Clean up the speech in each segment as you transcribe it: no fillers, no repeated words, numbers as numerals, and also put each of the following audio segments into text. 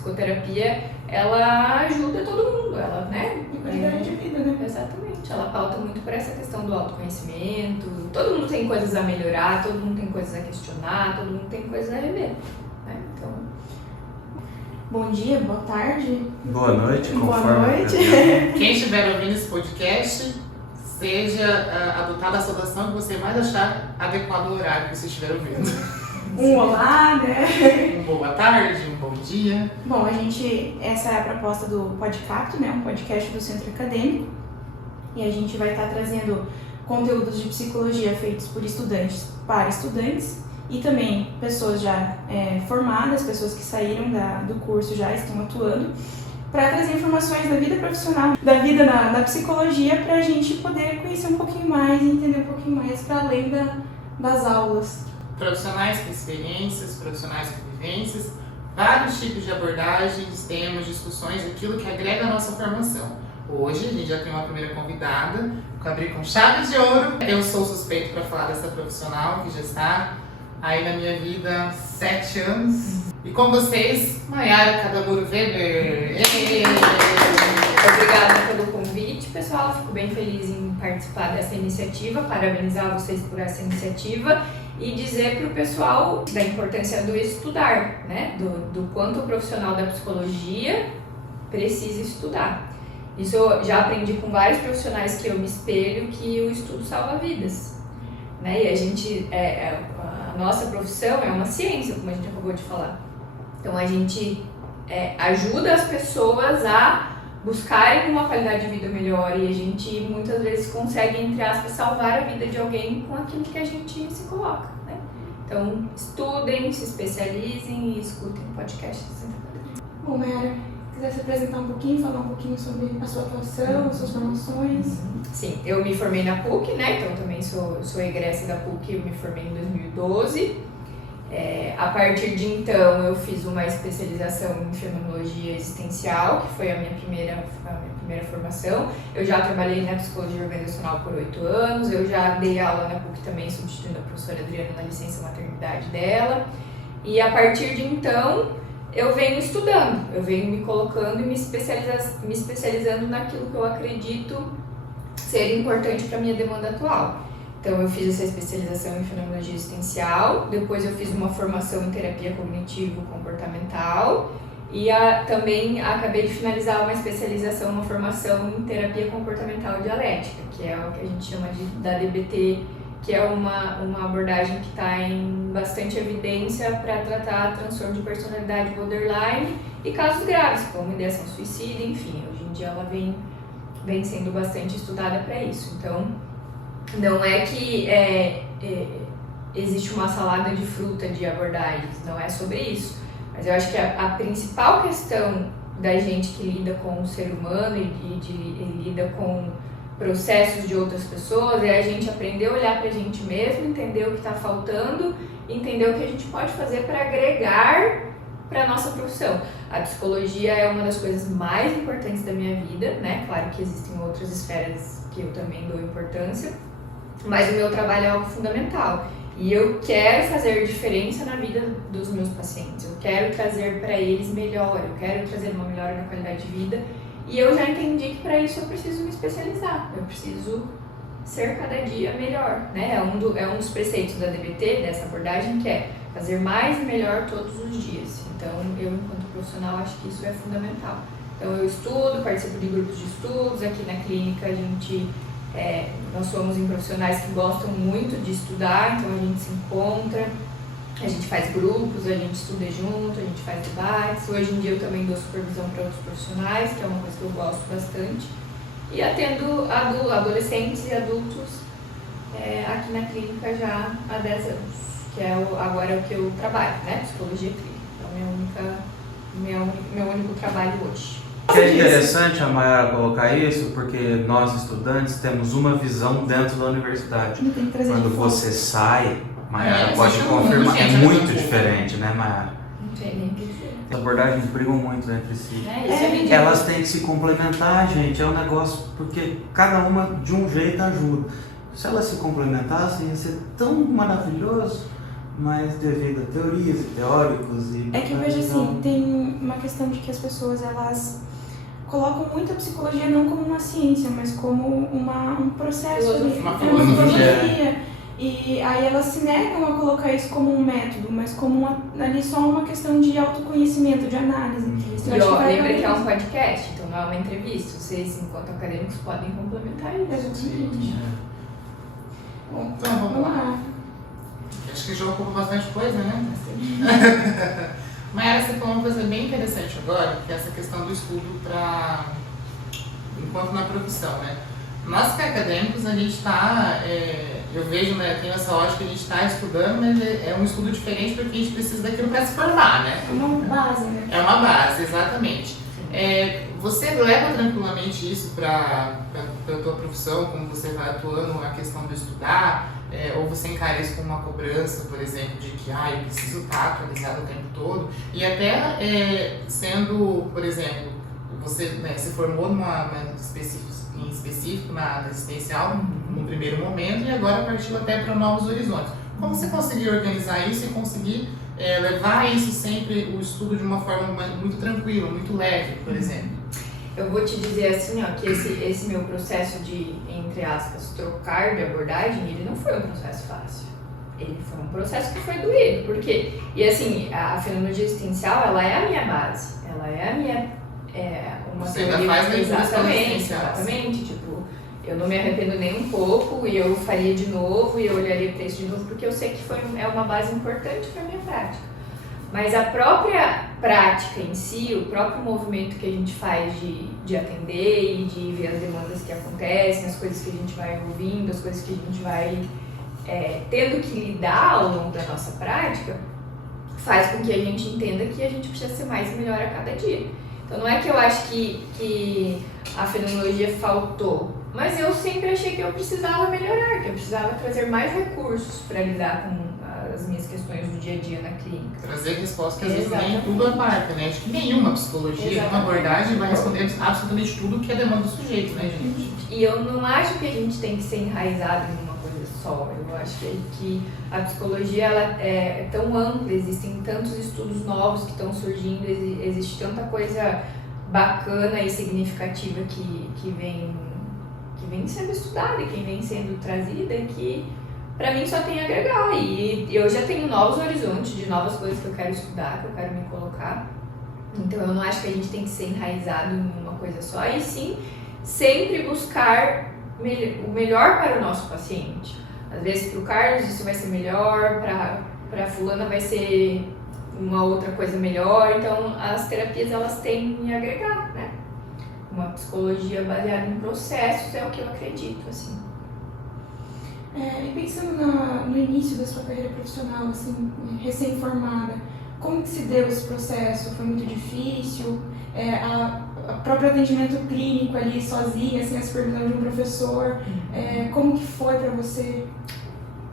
Psicoterapia, ela ajuda todo mundo, ela, né? E qualidade de vida, né? Exatamente, ela pauta muito por essa questão do autoconhecimento, todo mundo tem coisas a melhorar, todo mundo tem coisas a questionar, todo mundo tem coisas a rever, né? Então... Bom dia, boa tarde. Boa noite, conforme. Boa noite. Quem estiver ouvindo esse podcast, seja adotada a saudação que você mais achar adequado ao horário que você estiver ouvindo. Um olá, né? Uma boa tarde, um bom dia. Bom, essa é a proposta do Podcapto, né? Um podcast do Centro Acadêmico. E a gente vai estar trazendo conteúdos de psicologia feitos por estudantes para estudantes e também pessoas já formadas, pessoas que saíram do curso já estão atuando, para trazer informações da vida profissional, da vida na psicologia, para a gente poder conhecer um pouquinho mais e entender um pouquinho mais para além das aulas. Profissionais com experiências, profissionais com vivências, vários tipos de abordagens, temas, discussões, aquilo que agrega a nossa formação. Hoje a gente já tem uma primeira convidada, que eu abri com chave de ouro. Eu sou suspeito para falar dessa profissional que já está aí na minha vida há 7 anos. E com vocês, Maiara Cadaburo Weber. Obrigada pelo convite, pessoal. Fico bem feliz em participar dessa iniciativa, parabenizar vocês por essa iniciativa e dizer para o pessoal da importância do estudar, né? Do quanto o profissional da psicologia precisa estudar. Isso eu já aprendi com vários profissionais que eu me espelho, que o estudo salva vidas, né? E a gente, a nossa profissão é uma ciência, como a gente acabou de falar. Então a gente ajuda as pessoas a buscarem uma qualidade de vida melhor e a gente muitas vezes consegue, entre aspas, salvar a vida de alguém com aquilo que a gente se coloca, né? Então estudem, se especializem e escutem podcasts. Bom, Mayara, quiser se apresentar um pouquinho, falar um pouquinho sobre a sua atuação, as suas formações. Sim, eu me formei na PUC, né? Então também sou egressa da PUC, eu me formei em 2012. A partir de então eu fiz uma especialização em fenomenologia existencial, que foi a minha primeira formação. Eu já trabalhei na psicologia organizacional por 8 anos, eu já dei aula na PUC também, substituindo a professora Adriana na licença maternidade dela. E a partir de então eu venho estudando, eu venho me colocando e me especializando naquilo que eu acredito ser importante para a minha demanda atual. Então eu fiz essa especialização em fenomenologia existencial, depois eu fiz uma formação em terapia cognitivo-comportamental e também acabei de finalizar uma especialização, uma formação em terapia comportamental dialética, que é o que a gente chama da DBT, que é uma abordagem que está em bastante evidência para tratar transtorno de personalidade borderline e casos graves, como ideação suicida, enfim, hoje em dia ela vem sendo bastante estudada para isso. Então, não é que existe uma salada de fruta de abordagens, não é sobre isso. Mas eu acho que a principal questão da gente que lida com o ser humano e lida com processos de outras pessoas é a gente aprender a olhar pra gente mesmo, entender o que está faltando, entender o que a gente pode fazer para agregar para a nossa profissão. A psicologia é uma das coisas mais importantes da minha vida, né? Claro que existem outras esferas que eu também dou importância, mas o meu trabalho é algo fundamental. E eu quero fazer diferença na vida dos meus pacientes, eu quero trazer para eles melhor, eu quero trazer uma melhora na qualidade de vida. E eu já entendi que para isso eu preciso me especializar, eu preciso ser cada dia melhor, né? É um dos preceitos da DBT, dessa abordagem, que é fazer mais e melhor todos os dias. Então, eu, enquanto profissional, acho que isso é fundamental. Então, eu estudo, participo de grupos de estudos. Aqui na clínica, nós somos profissionais que gostam muito de estudar, então a gente se encontra, a gente faz grupos, a gente estuda junto, a gente faz debates. Hoje em dia, eu também dou supervisão para outros profissionais, que é uma coisa que eu gosto bastante. E atendo adolescentes e adultos aqui na clínica já há 10 anos. Que agora é o que eu trabalho, né? Psicologia clínica. Então, meu único trabalho hoje. É interessante a Mayara colocar isso, porque nós estudantes temos uma visão dentro da universidade. Quando você sai, Mayara pode confirmar, é muito diferente, né, Mayara? Não tem nem o que dizer. As abordagens brigam muito entre si. Isso é mentira. Elas têm que se complementar, gente. É um negócio, porque cada uma de um jeito ajuda. Se elas se complementassem, ia ser tão maravilhoso. mas devido a teorias e teóricos e... É que eu vejo assim, tem uma questão de que as pessoas, elas colocam muito a psicologia não como uma ciência, mas como um processo, uma filosofia. E aí elas se negam a colocar isso como um método, mas como ali só uma questão de autoconhecimento, de análise. E ó, lembra que é um podcast, então não é uma entrevista. Vocês, enquanto acadêmicos, podem complementar isso. Exatamente. Bom, Então, vamos lá. Acho que já ocupa bastante coisa, né? Mas você falou uma coisa bem interessante agora, que é essa questão do estudo enquanto na profissão, né? Nós que acadêmicos, a gente está, eu vejo, né, tem essa ótica que a gente está estudando, mas é um estudo diferente porque a gente precisa daquilo para se formar, né? É uma base, né? É uma base, exatamente. Você leva tranquilamente isso para a tua profissão, como você vai atuando na questão do estudar, ou você encara isso como uma cobrança, por exemplo, de que eu preciso estar atualizado o tempo todo, e até sendo, por exemplo, você se formou em específico na existencial no primeiro momento e agora partiu até para novos horizontes. Como você conseguiu organizar isso e conseguir levar isso sempre, o estudo de uma forma muito tranquila, muito leve, por exemplo? Eu vou te dizer assim, ó, que esse meu processo de, entre aspas, trocar de abordagem, ele não foi um processo fácil. Ele foi um processo que foi doído, porque, e assim, a fenomenologia existencial, ela é a minha base, ela é a minha, uma você teoria, ainda faz exatamente, tipo, eu não me arrependo nem um pouco e eu faria de novo e eu olharia para isso de novo, porque eu sei que é uma base importante para a minha prática. Mas a própria prática em si, o próprio movimento que a gente faz de atender e de ver as demandas que acontecem, as coisas que a gente vai ouvindo, as coisas que a gente vai tendo que lidar ao longo da nossa prática, faz com que a gente entenda que a gente precisa ser mais e melhor a cada dia. Então não é que eu acho que a fenomenologia faltou, mas eu sempre achei que eu precisava melhorar, que eu precisava trazer mais recursos para lidar com as minhas questões do dia a dia na clínica. Trazer respostas que às vezes nem tudo abarca, né? Acho que nenhuma psicologia, nenhuma abordagem vai responder absolutamente tudo que é demanda do sujeito, né, gente? E eu não acho que a gente tem que ser enraizado em uma coisa só. Eu acho que a psicologia ela é tão ampla, existem tantos estudos novos que estão surgindo, existe tanta coisa bacana e significativa que vem sendo estudada e que vem sendo trazida, que pra mim só tem a agregar. E eu já tenho novos horizontes de novas coisas que eu quero estudar, que eu quero me colocar. Então eu não acho que a gente tem que ser enraizado em uma coisa só, e sim sempre buscar o melhor para o nosso paciente. Às vezes para o Carlos isso vai ser melhor, para fulana vai ser uma outra coisa melhor. Então as terapias elas tendem a agregar, né? Uma psicologia baseada em processos é o que eu acredito, assim. E pensando no início da sua carreira profissional, assim, recém-formada, como que se deu esse processo? Foi muito difícil? O próprio atendimento clínico ali sozinha, sem a supervisão de um professor, como que foi para você?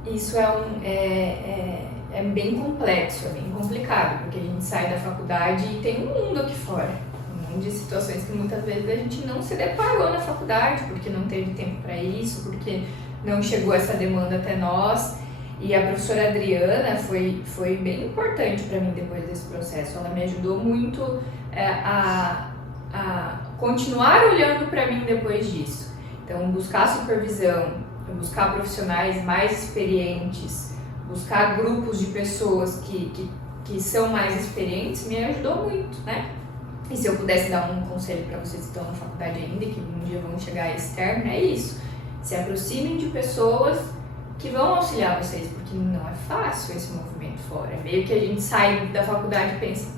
Isso é bem complexo, é bem complicado, porque a gente sai da faculdade e tem um mundo aqui fora. Um mundo de situações que muitas vezes a gente não se deparou na faculdade, porque não teve tempo para isso, porque não chegou essa demanda até nós. E a professora Adriana foi bem importante para mim depois desse processo. Ela me ajudou muito a continuar olhando para mim depois disso. Então, buscar supervisão, buscar profissionais mais experientes, buscar grupos de pessoas que são mais experientes, me ajudou muito, né? E se eu pudesse dar um conselho para vocês que estão na faculdade ainda e que um dia vão chegar a esse término, é isso. Se aproximem de pessoas que vão auxiliar vocês, porque não é fácil esse movimento fora. É meio que a gente sai da faculdade e pensa,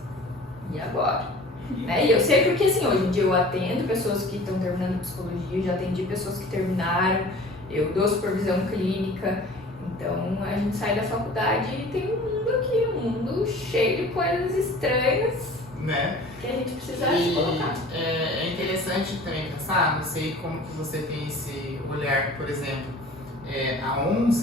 e agora? Né? E eu sei porque, assim, hoje em dia eu atendo pessoas que estão terminando psicologia, já atendi pessoas que terminaram, eu dou supervisão clínica, então a gente sai da faculdade e tem um mundo aqui, um mundo cheio de coisas estranhas, né? Que a gente precisa se colocar. É interessante também pensar, não sei como que você tem esse olhar, por exemplo, há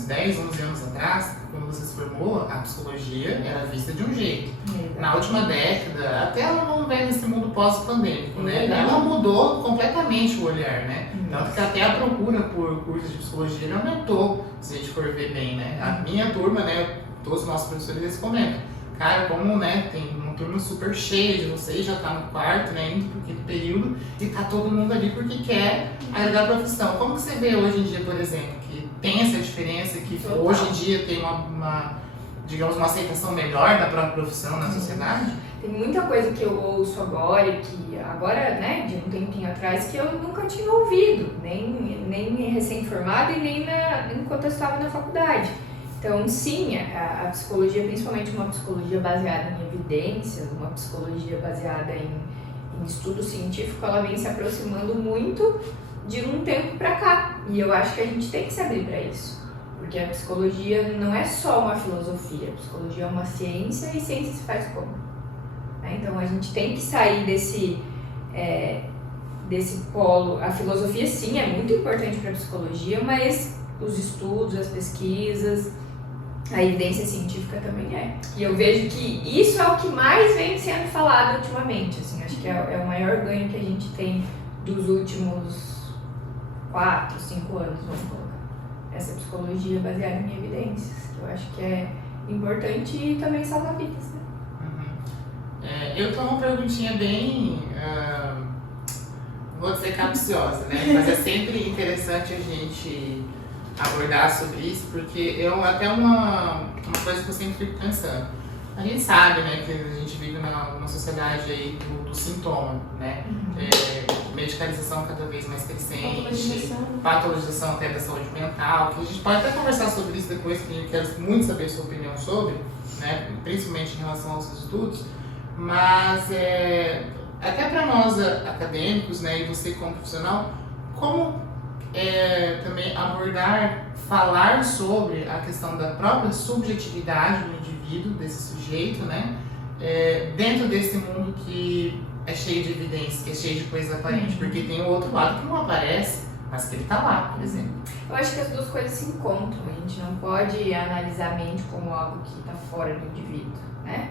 10, 11 anos atrás, quando você se formou, a psicologia era vista de um jeito. Na última década, até ela não vem nesse mundo pós-pandêmico, né? Ela mudou completamente o olhar, né? Tanto que até a procura por cursos de psicologia aumentou, se a gente for ver bem, né? A minha turma, né, todos os nossos professores eles comentam. Cara, como, né, tem uma turma super cheia de vocês, já tá no quarto, né, indo pro quinto período, e tá todo mundo ali porque quer agregar a profissão. Como que você vê hoje em dia, por exemplo, que tem essa diferença, que hoje em dia tem digamos, uma aceitação melhor da própria profissão na sociedade? Tem muita coisa que eu ouço agora, né, de um tempinho atrás, que eu nunca tinha ouvido, nem recém-formada e nem enquanto eu estava na faculdade. Então, sim, a psicologia, principalmente uma psicologia baseada em evidências, uma psicologia baseada em estudo científico, ela vem se aproximando muito de um tempo para cá. E eu acho que a gente tem que se abrir para isso. Porque a psicologia não é só uma filosofia, a psicologia é uma ciência e ciência se faz como? Então, a gente tem que sair desse polo. A filosofia, sim, é muito importante para a psicologia, mas os estudos, as pesquisas, a evidência científica também é. E eu vejo que isso é o que mais vem sendo falado ultimamente. Assim, acho que é o maior ganho que a gente tem dos últimos 4, 5 anos, vamos colocar. Essa psicologia baseada em evidências, que eu acho que é importante e também salva vidas, né? Eu tenho uma perguntinha bem, vou dizer capciosa, né? Mas é sempre interessante a gente abordar sobre isso, porque até uma coisa que eu sempre fico pensando. A gente sabe, né, que a gente vive numa sociedade aí do sintoma, né? Medicalização cada vez mais crescente, patologização até da saúde mental, que a gente pode até conversar sobre isso depois, que eu quero muito saber a sua opinião sobre, né, principalmente em relação aos estudos, mas até para nós acadêmicos, né, e você como profissional, como também falar sobre a questão da própria subjetividade do indivíduo, desse sujeito, né, dentro desse mundo que é cheio de evidência, que é cheio de coisas aparentes, porque tem o outro lado que não aparece, mas que ele está lá, por exemplo. Eu acho que as duas coisas se encontram, a gente não pode analisar a mente como algo que está fora do indivíduo, né?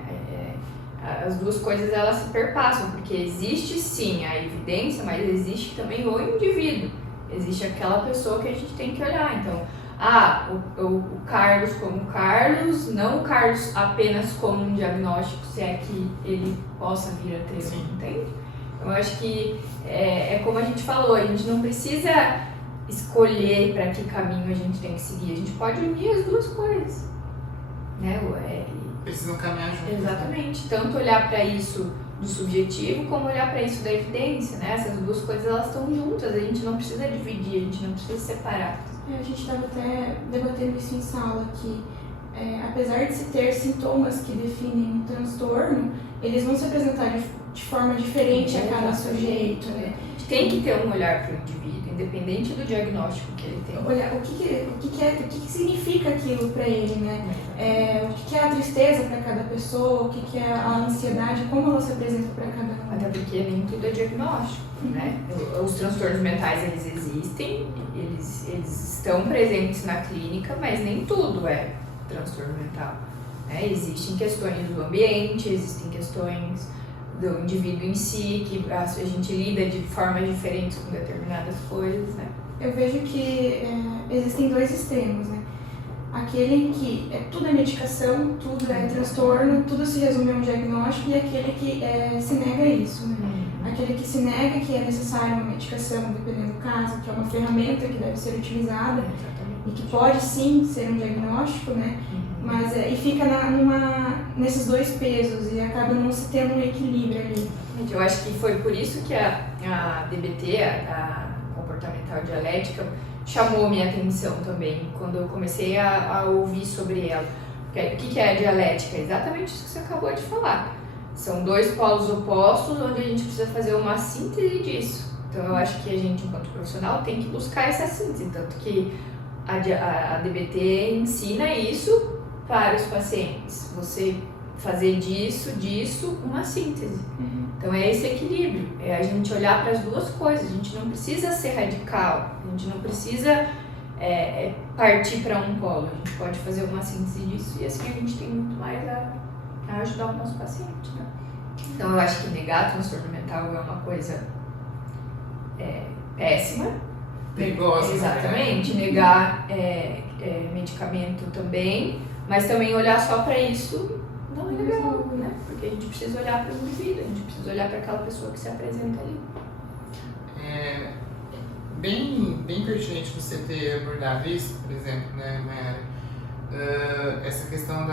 As duas coisas elas se perpassam, porque existe sim a evidência, mas existe também o indivíduo, existe aquela pessoa que a gente tem que olhar. Então, o Carlos como Carlos, não o Carlos apenas como um diagnóstico, se é que ele possa vir a ter, entende? Então, eu acho que é como a gente falou, a gente não precisa escolher para que caminho a gente tem que seguir, a gente pode unir as duas coisas, né? Precisam caminhar juntos. Exatamente, tanto olhar para isso do subjetivo como olhar para isso da evidência, né? Essas duas coisas elas estão juntas, a gente não precisa dividir, a gente não precisa separar. A gente estava até debatendo isso em sala, que apesar de se ter sintomas que definem um transtorno, eles vão se apresentar de forma diferente a cada sujeito, né? Tem que ter um olhar para o indivíduo, independente do diagnóstico que ele tem. Olhar o que significa aquilo para ele, né? O que é a tristeza para cada pessoa, o que é a ansiedade, como ela se apresenta para cada um. Até porque nem tudo é diagnóstico, né? Os transtornos mentais, eles existem, eles estão presentes na clínica, mas nem tudo é transtorno mental, né? Existem questões do ambiente, existem questões do indivíduo em si, que a gente lida de formas diferentes com determinadas coisas, né? Eu vejo que existem dois extremos, né? Aquele que tudo é medicação, tudo é transtorno, tudo se resume a um diagnóstico, e aquele que se nega a isso, né? Aquele que se nega que é necessária uma medicação, dependendo do caso, que é uma ferramenta que deve ser utilizada e que pode sim ser um diagnóstico, né? Mas e fica nesses dois pesos e acaba não se tendo um equilíbrio ali. Eu acho que foi por isso que a DBT, a comportamental dialética, chamou minha atenção também, quando eu comecei a ouvir sobre ela. Porque, o que é a dialética? Exatamente isso que você acabou de falar. São dois polos opostos onde a gente precisa fazer uma síntese disso. Então eu acho que a gente, enquanto profissional, tem que buscar essa síntese, tanto que a DBT ensina isso para os pacientes, você fazer disso uma síntese. Então é esse equilíbrio, é a gente olhar para as duas coisas, a gente não precisa ser radical, a gente não precisa partir para um polo, a gente pode fazer uma síntese disso e assim a gente tem muito mais a ajudar o nosso paciente, né? Então eu acho que negar transtorno mental é uma coisa péssima. Perigosa. Exatamente, negar medicamento também, Mas também olhar só para isso não é legal, né? Porque a gente precisa olhar para o indivíduo, a gente precisa olhar para aquela pessoa que se apresenta ali. É bem pertinente você ter abordado isso, por exemplo, né, Mayara? Essa questão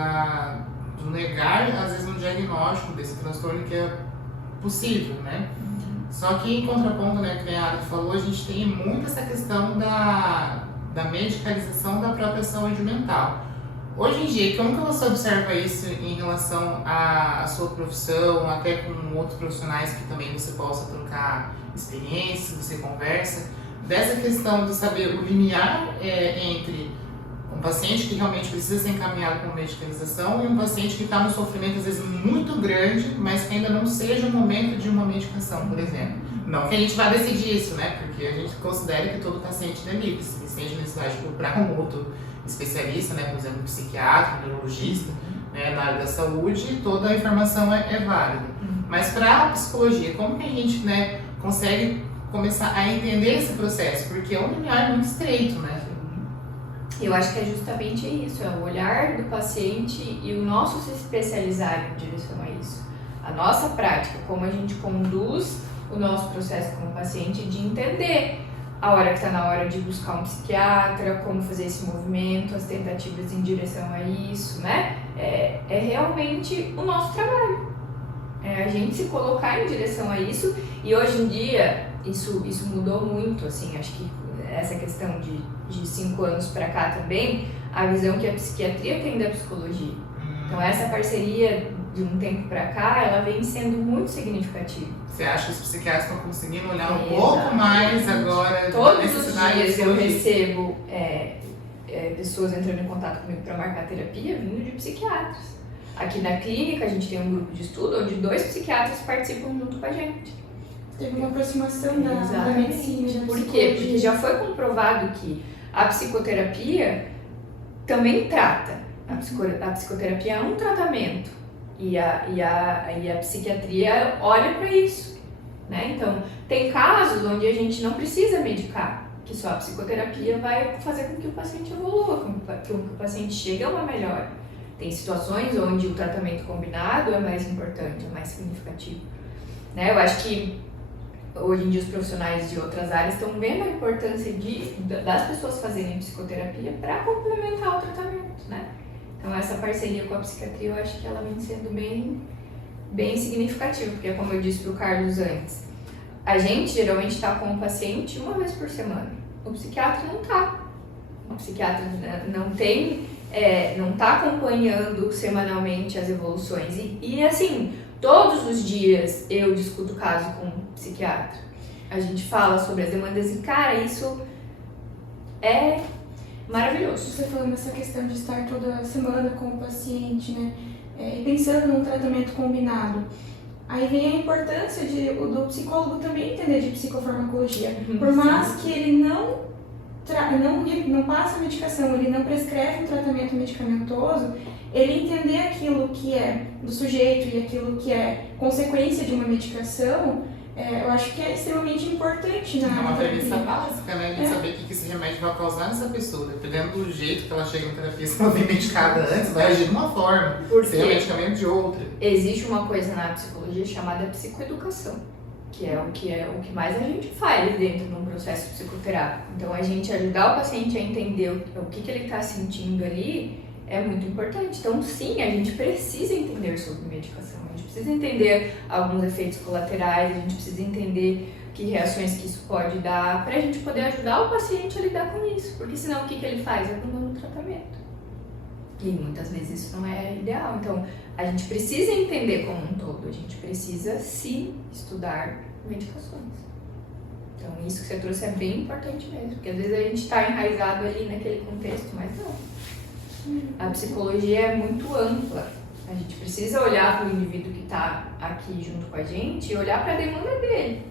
do negar, às vezes, um diagnóstico desse transtorno que é possível, né? Só que, em contraponto, né, que a Mayara falou, a gente tem muito essa questão da medicalização da própria saúde mental. Hoje em dia, como que você observa isso em relação à sua profissão, até com outros profissionais que também você possa trocar experiências, você conversa, dessa questão de saber o limiar entre um paciente que realmente precisa ser encaminhado com medicalização e um paciente que está num sofrimento, às vezes, muito grande, mas que ainda não seja o momento de uma medicação, por exemplo. Não que a gente vá decidir isso, né? Porque a gente considera que todo paciente é livre, se seja necessidade de procurar um outro especialista, né, por exemplo, um psiquiatra, um neurologista, né, na área da saúde, toda a informação é válida. Mas para a psicologia, como que a gente, né, consegue começar a entender esse processo? Porque é um limiar muito estreito, né? Eu acho que é justamente isso, é o olhar do paciente e o nosso se especializar em direção a isso. A nossa prática, como a gente conduz o nosso processo como paciente, de entender a hora que está na hora de buscar um psiquiatra, como fazer esse movimento, as tentativas em direção a isso, né? É realmente o nosso trabalho. É a gente se colocar em direção a isso, e hoje em dia isso mudou muito, assim, acho que essa questão de 5 anos para cá também, a visão que a psiquiatria tem da psicologia. Então essa parceria de um tempo para cá, ela vem sendo muito significativa. Você acha que os psiquiatras estão conseguindo olhar um pouco mais agora? Todos os dias eu recebo pessoas entrando em contato comigo para marcar terapia vindo de psiquiatras. Aqui na clínica a gente tem um grupo de estudo onde 2 psiquiatras participam junto com a gente. Teve uma aproximação da medicina. Por quê? Porque já foi comprovado que a psicoterapia também trata. A psicoterapia é um tratamento e a psiquiatria olha para isso, né? Então, tem casos onde a gente não precisa medicar, que só a psicoterapia vai fazer com que o paciente evolua, com que o paciente chegue a uma melhora. Tem situações onde o tratamento combinado é mais importante, é mais significativo, né? Eu acho que hoje em dia os profissionais de outras áreas estão vendo a importância das pessoas fazerem psicoterapia para complementar o tratamento, né? Então essa parceria com a psiquiatria eu acho que ela vem sendo bem significativa, porque como eu disse para o Carlos antes, a gente geralmente está com o paciente 1 vez por semana, o psiquiatra não está. O psiquiatra não está acompanhando semanalmente as evoluções e assim, todos os dias eu discuto o caso com um psiquiatra. A gente fala sobre as demandas e, cara, isso é maravilhoso. Você falando nessa questão de estar toda semana com o paciente, né? E pensando num tratamento combinado. Aí vem a importância do psicólogo também entender de psicofarmacologia. Por mais que ele não passa a medicação, ele não prescreve um tratamento medicamentoso, ele entender aquilo que é do sujeito e aquilo que é consequência de uma medicação, eu acho que é extremamente importante. É uma premissa básica, né? De saber o que esse remédio vai causar nessa pessoa. Dependendo do jeito que ela chega em terapia, se ela vem medicada antes, vai agir de uma forma, se é medicamento de outra. Existe uma coisa na psicologia chamada psicoeducação, que é o que mais a gente faz dentro de um processo psicoterápico. Então, a gente ajudar o paciente a entender o que ele está sentindo ali é muito importante. Então, sim, a gente precisa entender sobre medicação, a gente precisa entender alguns efeitos colaterais, a gente precisa entender que reações que isso pode dar, para a gente poder ajudar o paciente a lidar com isso, porque senão o que ele faz? Abandona o tratamento. E muitas vezes isso não é ideal. Então, a gente precisa entender como um todo, a gente precisa sim estudar medicações. Então, isso que você trouxe é bem importante mesmo, porque às vezes a gente está enraizado ali naquele contexto, mas não. A psicologia é muito ampla. A gente precisa olhar para o indivíduo que está aqui junto com a gente e olhar para a demanda dele.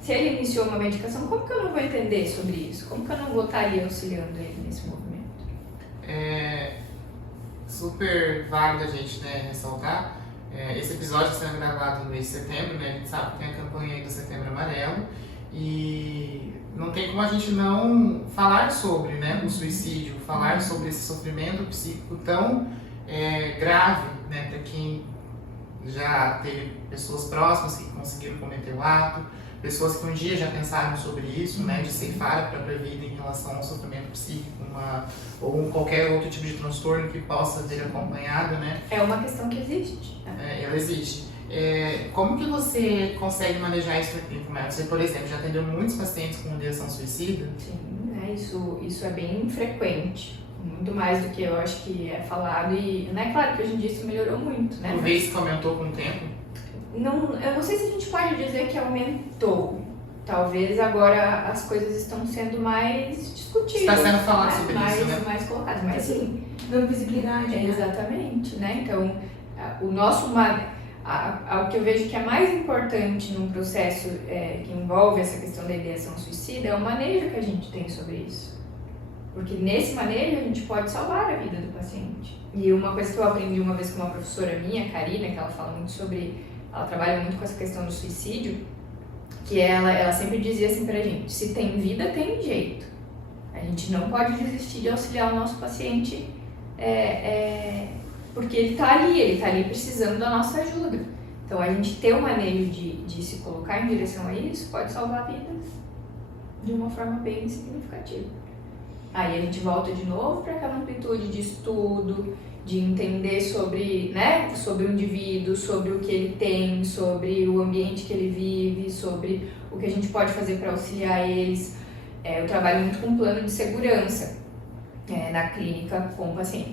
Se ele iniciou uma medicação, como que eu não vou entender sobre isso? Como que eu não vou estar ali auxiliando ele nesse movimento? É super válido a gente, né, ressaltar. Esse episódio está sendo gravado no mês de setembro, né? A gente sabe que tem a campanha aí do Setembro Amarelo e não tem como a gente não falar sobre, né, o suicídio, falar sobre esse sofrimento psíquico tão grave, né, para quem já teve pessoas próximas que conseguiram cometer o ato, pessoas que um dia já pensaram sobre isso, né, de ceifar a própria vida em relação ao sofrimento psíquico, ou qualquer outro tipo de transtorno que possa ter acompanhado, né? É uma questão que existe. Né? Ela existe. Como que você consegue manejar isso na clínica, Maia? Você, por exemplo, já atendeu muitos pacientes com ideação suicida? Sim, né, isso é bem frequente. Muito mais do que eu acho que é falado. E, né, claro que hoje em dia isso melhorou muito, né? Talvez que aumentou com o tempo? Não, eu não sei se a gente pode dizer que aumentou. Talvez agora as coisas estão sendo mais discutidas. Está sendo falado sobre isso, né? Mais colocadas, mas sim. Dando visibilidade. Né? Exatamente, né? Então, o nosso... O que eu vejo que é mais importante num processo que envolve essa questão da ideação suicida é o manejo que a gente tem sobre isso. Porque nesse manejo a gente pode salvar a vida do paciente. E uma coisa que eu aprendi uma vez com uma professora minha, Karina, que ela fala muito sobre... Ela trabalha muito com essa questão do suicídio, que ela sempre dizia assim pra gente, se tem vida, tem jeito. A gente não pode desistir de auxiliar o nosso paciente porque ele tá ali precisando da nossa ajuda. Então a gente ter o manejo de se colocar em direção a isso pode salvar vidas de uma forma bem significativa. Aí a gente volta de novo para aquela amplitude de estudo, de entender sobre, né, sobre o indivíduo, sobre o que ele tem, sobre o ambiente que ele vive, sobre o que a gente pode fazer para auxiliar eles. Eu trabalho muito com plano de segurança na clínica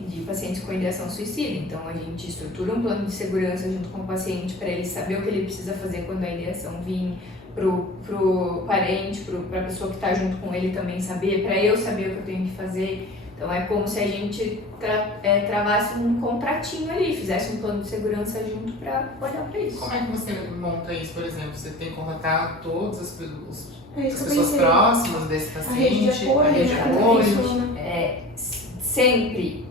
de pacientes com ideação suicida. Então a gente estrutura um plano de segurança junto com o paciente para ele saber o que ele precisa fazer quando a ideação vir, pro parente, para a pessoa que está junto com ele também saber, para eu saber o que eu tenho que fazer. Então é como se a gente travasse um contratinho ali, fizesse um plano de segurança junto para olhar para isso. Como é que você monta isso, por exemplo? Você tem que contatar todas as as pessoas próximas desse paciente, a rede de apoio. Sempre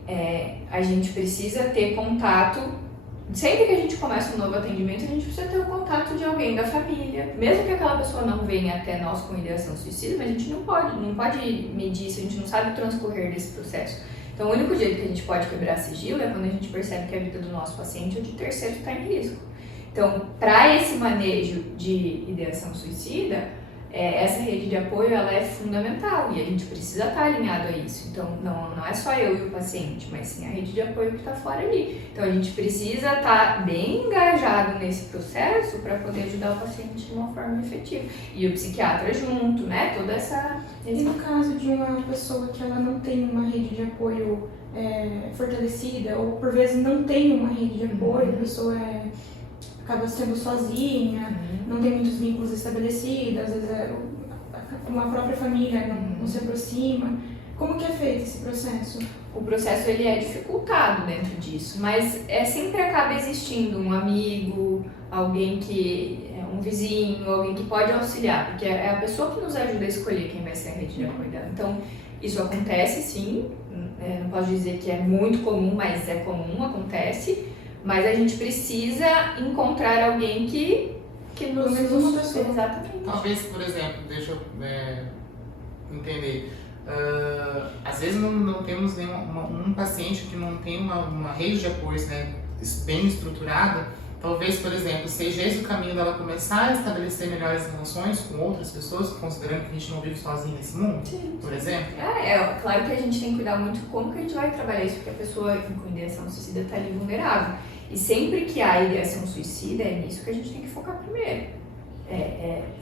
a gente precisa ter contato. Sempre que a gente começa um novo atendimento, a gente precisa ter o contato de alguém da família. Mesmo que aquela pessoa não venha até nós com ideação suicida, mas a gente não pode medir isso, a gente não sabe o transcorrer desse processo. Então o único jeito que a gente pode quebrar sigilo é quando a gente percebe que a vida do nosso paciente ou de terceiro está em risco. Então, para esse manejo de ideação suicida, essa rede de apoio ela é fundamental e a gente precisa estar alinhado a isso. Então, não é só eu e o paciente, mas sim a rede de apoio que está fora ali. Então, a gente precisa estar bem engajado nesse processo para poder ajudar o paciente de uma forma efetiva. E o psiquiatra junto, né? Toda essa... E no caso de uma pessoa que ela não tem uma rede de apoio fortalecida, ou por vezes não tem uma rede de apoio, a pessoa acaba sendo sozinha, não tem muitos vínculos estabelecidos, às vezes uma própria família não se aproxima. Como que é feito esse processo? O processo ele é dificultado dentro disso, mas sempre acaba existindo um amigo, alguém que um vizinho, alguém que pode auxiliar, porque é a pessoa que nos ajuda a escolher quem vai ser a rede de apoio dela. Então, isso acontece sim, não posso dizer que é muito comum, mas é comum, acontece. Mas a gente precisa encontrar alguém que nos... uma pessoa. Exatamente. Talvez, por exemplo, deixa eu entender. Às vezes não temos um paciente que não tem uma rede de apoio, né, bem estruturada. Talvez, por exemplo, seja esse o caminho dela começar a estabelecer melhores relações com outras pessoas, considerando que a gente não vive sozinho nesse mundo, sim, por exemplo? Claro que a gente tem que cuidar muito como que a gente vai trabalhar isso, porque a pessoa com ideação suicida está ali vulnerável. E sempre que há ideação suicida, é nisso que a gente tem que focar primeiro.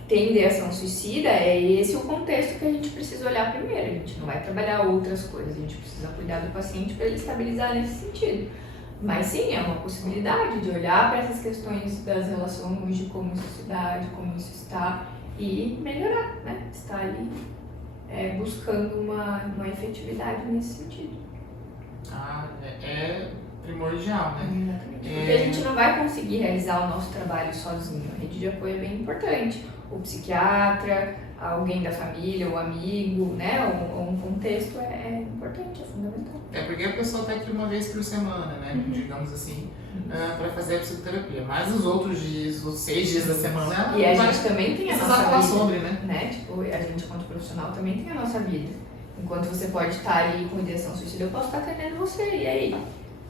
Tem ideação suicida, é esse o contexto que a gente precisa olhar primeiro. A gente não vai trabalhar outras coisas, a gente precisa cuidar do paciente para ele estabilizar nesse sentido. Mas sim, é uma possibilidade de olhar para essas questões das relações, de como isso se dá, de como isso está e melhorar, né? Estar ali buscando uma efetividade nesse sentido. primordial, né? Porque a gente não vai conseguir realizar o nosso trabalho sozinho. A rede de apoio é bem importante. O psiquiatra, alguém da família, o amigo, né? Um contexto é importante, é fundamental. É porque a pessoa está aqui uma vez por semana, né? Digamos assim, para fazer a psicoterapia. Mas os outros dias, os 6 dias da semana, e a gente também tem a nossa vida, sobre, né? Tipo, a gente, enquanto profissional, também tem a nossa vida. Enquanto você pode estar ali com ideação suicida, eu posso estar atendendo você, e aí?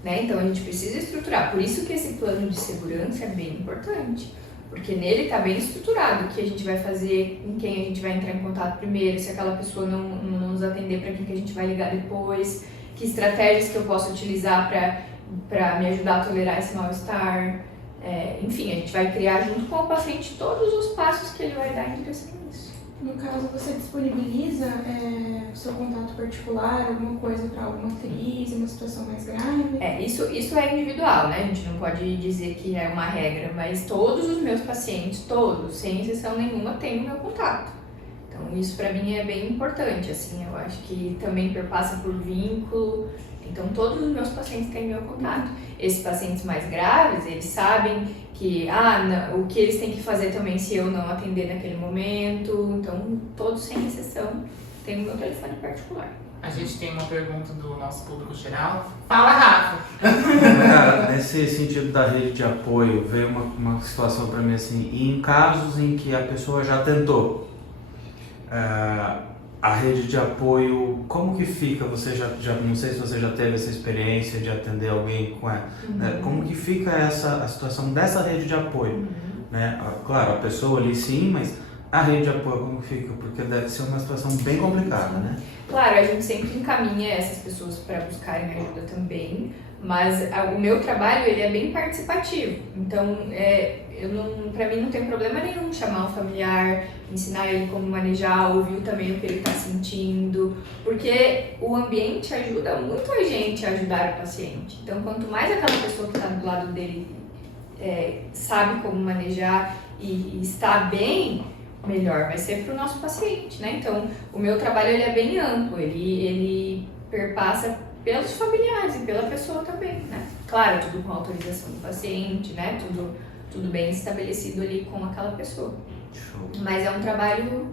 Né? Então a gente precisa estruturar. Por isso que esse plano de segurança é bem importante. Porque nele está bem estruturado o que a gente vai fazer, com quem a gente vai entrar em contato primeiro, se aquela pessoa não nos atender, para quem que a gente vai ligar depois, que estratégias que eu posso utilizar para me ajudar a tolerar esse mal-estar. Enfim, a gente vai criar junto com o paciente todos os passos que ele vai dar em direção a isso. No caso, você disponibiliza o seu contato particular, alguma coisa para alguma atriz, uma situação mais grave? Isso é individual, né? A gente não pode dizer que é uma regra, mas todos os meus pacientes, todos, sem exceção nenhuma, têm o meu contato. Então, isso para mim é bem importante, assim, eu acho que também perpassa por vínculo. Então, todos os meus pacientes têm meu contato. Esses pacientes mais graves, eles sabem que, o que eles têm que fazer também se eu não atender naquele momento. Então, todos, sem exceção, têm o meu telefone particular. A gente tem uma pergunta do nosso público geral. Fala, Rafa! Cara, nesse sentido da rede de apoio, veio uma situação para mim assim, e em casos em que a pessoa já tentou, a rede de apoio, como que fica? Você já não sei se você já teve essa experiência de atender alguém com ela, né? Como que fica a situação dessa rede de apoio? Né? Claro, a pessoa ali sim, mas a rede de apoio como fica? Porque deve ser uma situação bem complicada, né? Claro, a gente sempre encaminha essas pessoas para buscarem ajuda também, mas o meu trabalho ele é bem participativo. Então, para mim não tem problema nenhum chamar um familiar, ensinar ele como manejar, ouvir também o que ele está sentindo, porque o ambiente ajuda muito a gente a ajudar o paciente. Então, quanto mais aquela pessoa que está do lado dele sabe como manejar e está bem, melhor vai ser para o nosso paciente, né? Então, o meu trabalho ele é bem amplo, ele perpassa pelos familiares e pela pessoa também, né? Claro, tudo com autorização do paciente, né? Tudo bem estabelecido ali com aquela pessoa. Show. Mas é um trabalho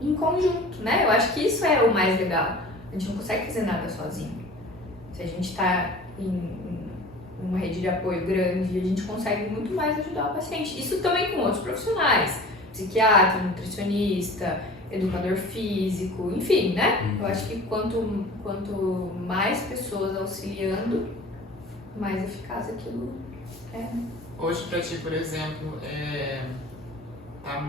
em conjunto, né? Eu acho que isso é o mais legal. A gente não consegue fazer nada sozinho. Se a gente está em uma rede de apoio grande, a gente consegue muito mais ajudar o paciente. Isso também com outros profissionais. Psiquiatra, nutricionista, educador físico, enfim, né? Eu acho que quanto mais pessoas auxiliando, mais eficaz aquilo é. Hoje, para ti, por exemplo, tá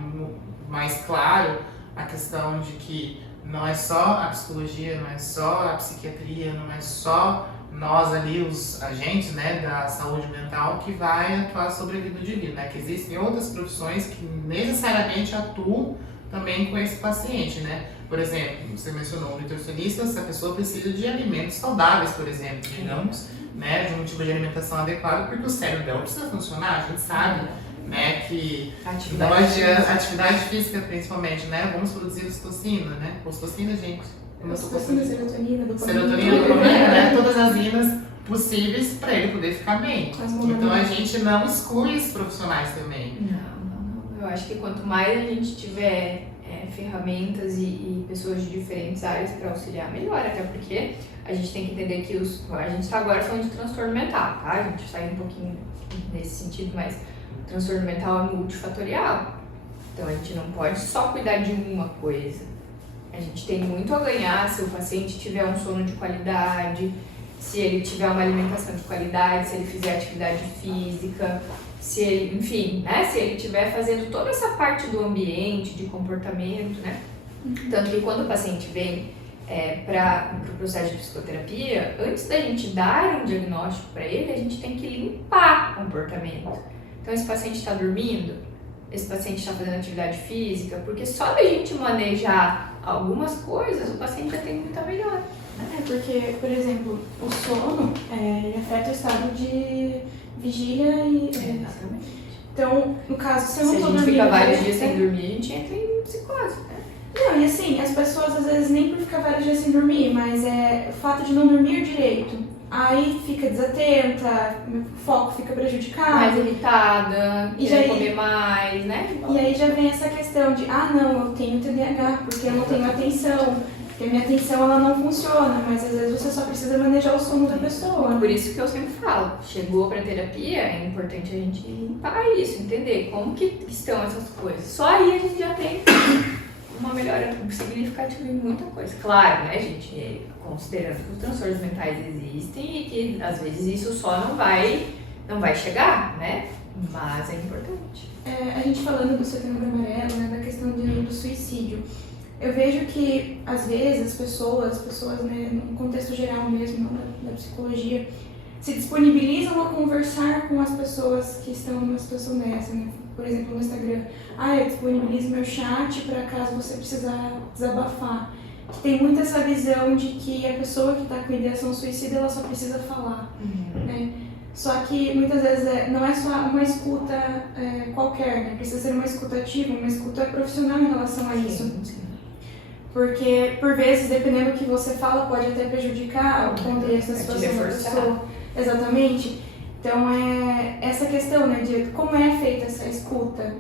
mais claro a questão de que não é só a psicologia, não é só a psiquiatria, não é só nós ali, os agentes, né, da saúde mental, que vai atuar sobre a vida do indivíduo, né? Que existem outras profissões que necessariamente atuam também com esse paciente, né? Por exemplo, você mencionou um nutricionista, se a pessoa precisa de alimentos saudáveis, por exemplo, digamos, né, de um tipo de alimentação adequado, porque o cérebro dela precisa funcionar, a gente sabe, né, que não adianta, atividade física principalmente, né, vamos produzir ocitocina, né, ocitocina, gente, Serotonina, dopamina, né, todas as inas possíveis para ele poder ficar bem. Então a gente não exclui os profissionais também. Não. Eu acho que quanto mais a gente tiver ferramentas e pessoas de diferentes áreas para auxiliar, melhor, até porque a gente tem que entender que a gente está agora falando de transtorno mental, tá? A gente sai um pouquinho nesse sentido, mas o transtorno mental é multifatorial. Então a gente não pode só cuidar de uma coisa. A gente tem muito a ganhar se o paciente tiver um sono de qualidade, se ele tiver uma alimentação de qualidade, se ele fizer atividade física, se ele, enfim, né, se ele estiver fazendo toda essa parte do ambiente, de comportamento, né? Tanto que quando o paciente vem para o processo de psicoterapia, antes da gente dar um diagnóstico para ele, a gente tem que limpar o comportamento. Então, esse paciente está dormindo? Esse paciente está fazendo atividade física? Porque só da gente manejar algumas coisas, o paciente já tem muita melhora. Porque, por exemplo, o sono ele afeta o estado de vigília e... Exatamente. Então, no caso, se eu não tô dormindo... Se a gente fica vários dias sem dormir, a gente entra em psicose, né? Não, e assim, as pessoas às vezes nem por ficar vários dias sem dormir, mas o fato de não dormir direito aí fica desatenta, o foco fica prejudicado. Mais irritada, E quer já- comer mais, né? E aí já vem essa questão de, não, eu tenho TDAH, porque eu não tenho atenção, porque a minha atenção ela não funciona, mas às vezes você só precisa manejar o sono da pessoa. Por isso que eu sempre falo, chegou pra terapia, é importante a gente limpar isso, entender como que estão essas coisas. Só aí a gente já tem uma melhora significativa em muita coisa. Claro, né, gente, considerando que os transtornos mentais existem e que às vezes isso só não vai chegar, né? Mas é importante. A gente falando do Setembro Amarelo, né, da questão do suicídio, eu vejo que às vezes as pessoas, né, no contexto geral mesmo, não da psicologia, se disponibilizam a conversar com as pessoas que estão numa situação dessa, né? Por exemplo, no Instagram, eu disponibilizo meu chat para caso você precisar desabafar. Tem muito essa visão de que a pessoa que está com ideação suicida, ela só precisa falar, né? Só que muitas vezes não é só uma escuta qualquer, né? Precisa ser uma escuta ativa, uma escuta profissional em relação a isso. Sim. Porque, por vezes, dependendo do que você fala, pode até prejudicar o contexto da situação da pessoa. Exatamente. Então, essa questão, né, de como é feita essa escuta,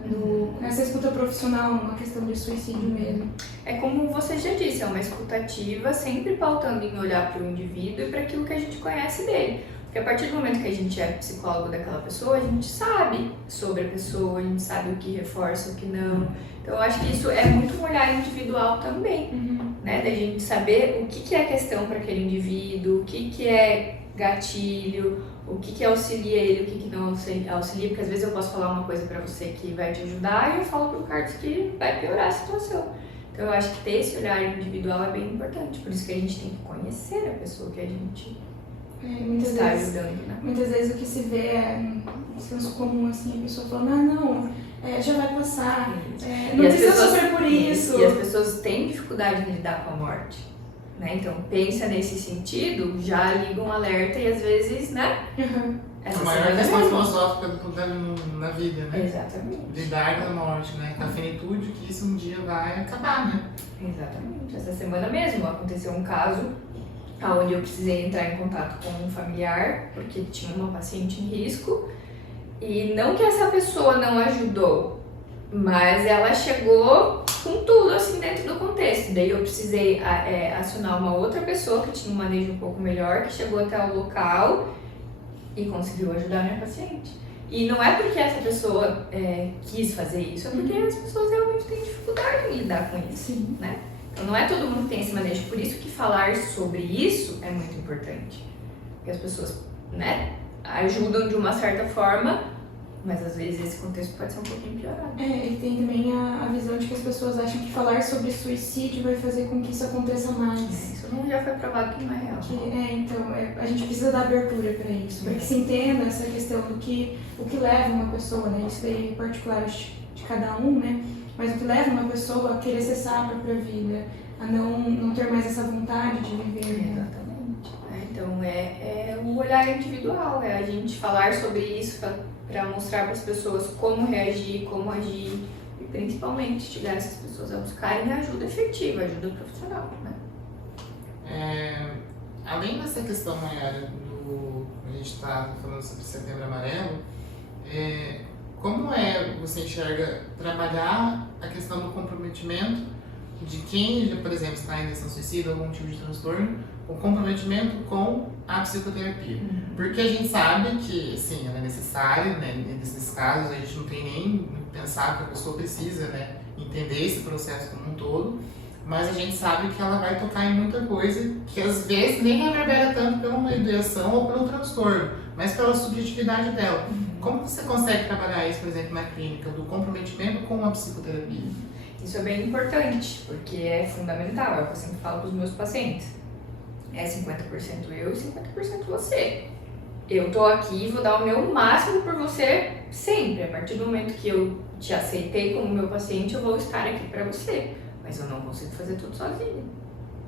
essa escuta profissional numa questão de suicídio mesmo. É como você já disse, é uma escuta ativa, sempre pautando em olhar para o indivíduo e para aquilo que a gente conhece dele. Porque a partir do momento que a gente é psicólogo daquela pessoa, a gente sabe sobre a pessoa, a gente sabe o que reforça, o que não. Então, eu acho que isso é muito um olhar individual também, né? Da gente saber o que é a questão para aquele indivíduo, o que é gatilho, o que auxilia ele, o que não auxilia, porque às vezes eu posso falar uma coisa pra você que vai te ajudar e eu falo pro Carlos que vai piorar a situação. Então eu acho que ter esse olhar individual é bem importante, por isso que a gente tem que conhecer a pessoa que a gente está ajudando, né? Muitas vezes o que se vê no senso comum, assim, a pessoa falando, já vai passar, não precisa sofrer por isso. E as pessoas têm dificuldade em lidar com a morte. Né? Então, pensa nesse sentido, já liga um alerta e às vezes, né? A maior questão filosófica na vida, né? Exatamente. Lidar com a morte, né? Com a finitude que isso um dia vai acabar, né? Exatamente. Essa semana mesmo aconteceu um caso onde eu precisei entrar em contato com um familiar, porque tinha uma paciente em risco, e não que essa pessoa não ajudou, mas ela chegou com tudo assim dentro do contexto. Daí eu precisei acionar uma outra pessoa que tinha um manejo um pouco melhor, que chegou até o local e conseguiu ajudar a minha paciente. E não é porque essa pessoa quis fazer isso, é porque as pessoas realmente têm dificuldade em lidar com isso, né? Então não é todo mundo que tem esse manejo, por isso que falar sobre isso é muito importante. Porque as pessoas, né, ajudam de uma certa forma, mas às vezes esse contexto pode ser um pouquinho piorado. E tem também a visão de que as pessoas acham que falar sobre suicídio vai fazer com que isso aconteça mais. Isso não já foi provado que não é real. Então, a gente precisa dar abertura para isso, para que se entenda essa questão do que o que leva uma pessoa, né? Isso daí é particular de cada um, né? Mas o que leva uma pessoa a querer cessar a própria vida, a não ter mais essa vontade de viver. Né? Exatamente. Então é um olhar individual, é a gente falar sobre isso para mostrar para as pessoas como reagir, como agir e principalmente estimular essas pessoas a buscarem ajuda efetiva, ajuda profissional, né? Além dessa questão, Mayara, a gente está falando sobre Setembro Amarelo, como você enxerga trabalhar a questão do comprometimento de quem, por exemplo, está em ideação suicida ou algum tipo de transtorno, o comprometimento com a psicoterapia? Porque a gente sabe que, sim, ela é necessária, né? Nesses casos a gente não tem nem pensar que a pessoa precisa, né, entender esse processo como um todo, mas a gente sabe que ela vai tocar em muita coisa que às vezes nem reverbera tanto pela uma ideação ou pelo transtorno, mas pela subjetividade dela. Como você consegue trabalhar isso, por exemplo, na clínica, do comprometimento com a psicoterapia? Isso é bem importante, porque é fundamental, é o que eu sempre falo para os meus pacientes. É 50% eu e 50% você. Eu tô aqui e vou dar o meu máximo por você sempre. A partir do momento que eu te aceitei como meu paciente, eu vou estar aqui para você. Mas eu não consigo fazer tudo sozinha.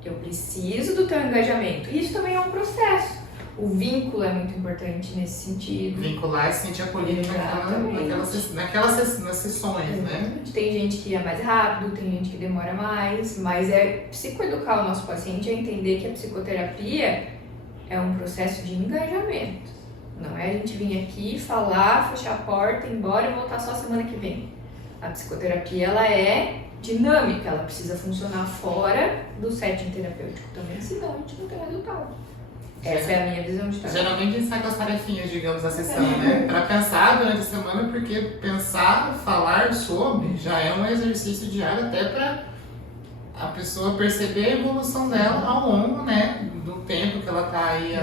Eu preciso do teu engajamento. E isso também é um processo. O vínculo é muito importante nesse sentido. Vincular e se sentir acolhido nas sessões, né? Tem gente que é mais rápido, tem gente que demora mais, mas é psicoeducar o nosso paciente a entender que a psicoterapia é um processo de engajamento. Não é a gente vir aqui, falar, fechar a porta, ir embora e voltar só semana que vem. A psicoterapia, ela é dinâmica, ela precisa funcionar fora do setting terapêutico também, senão a gente não tem resultado. Essa é a minha visão de trabalho. Geralmente a gente sai com as tarefinhas, digamos, a sessão, né? Para pensar durante a semana, porque pensar, falar sobre já é um exercício diário até para a pessoa perceber a evolução dela ao longo, né, do tempo que ela está aí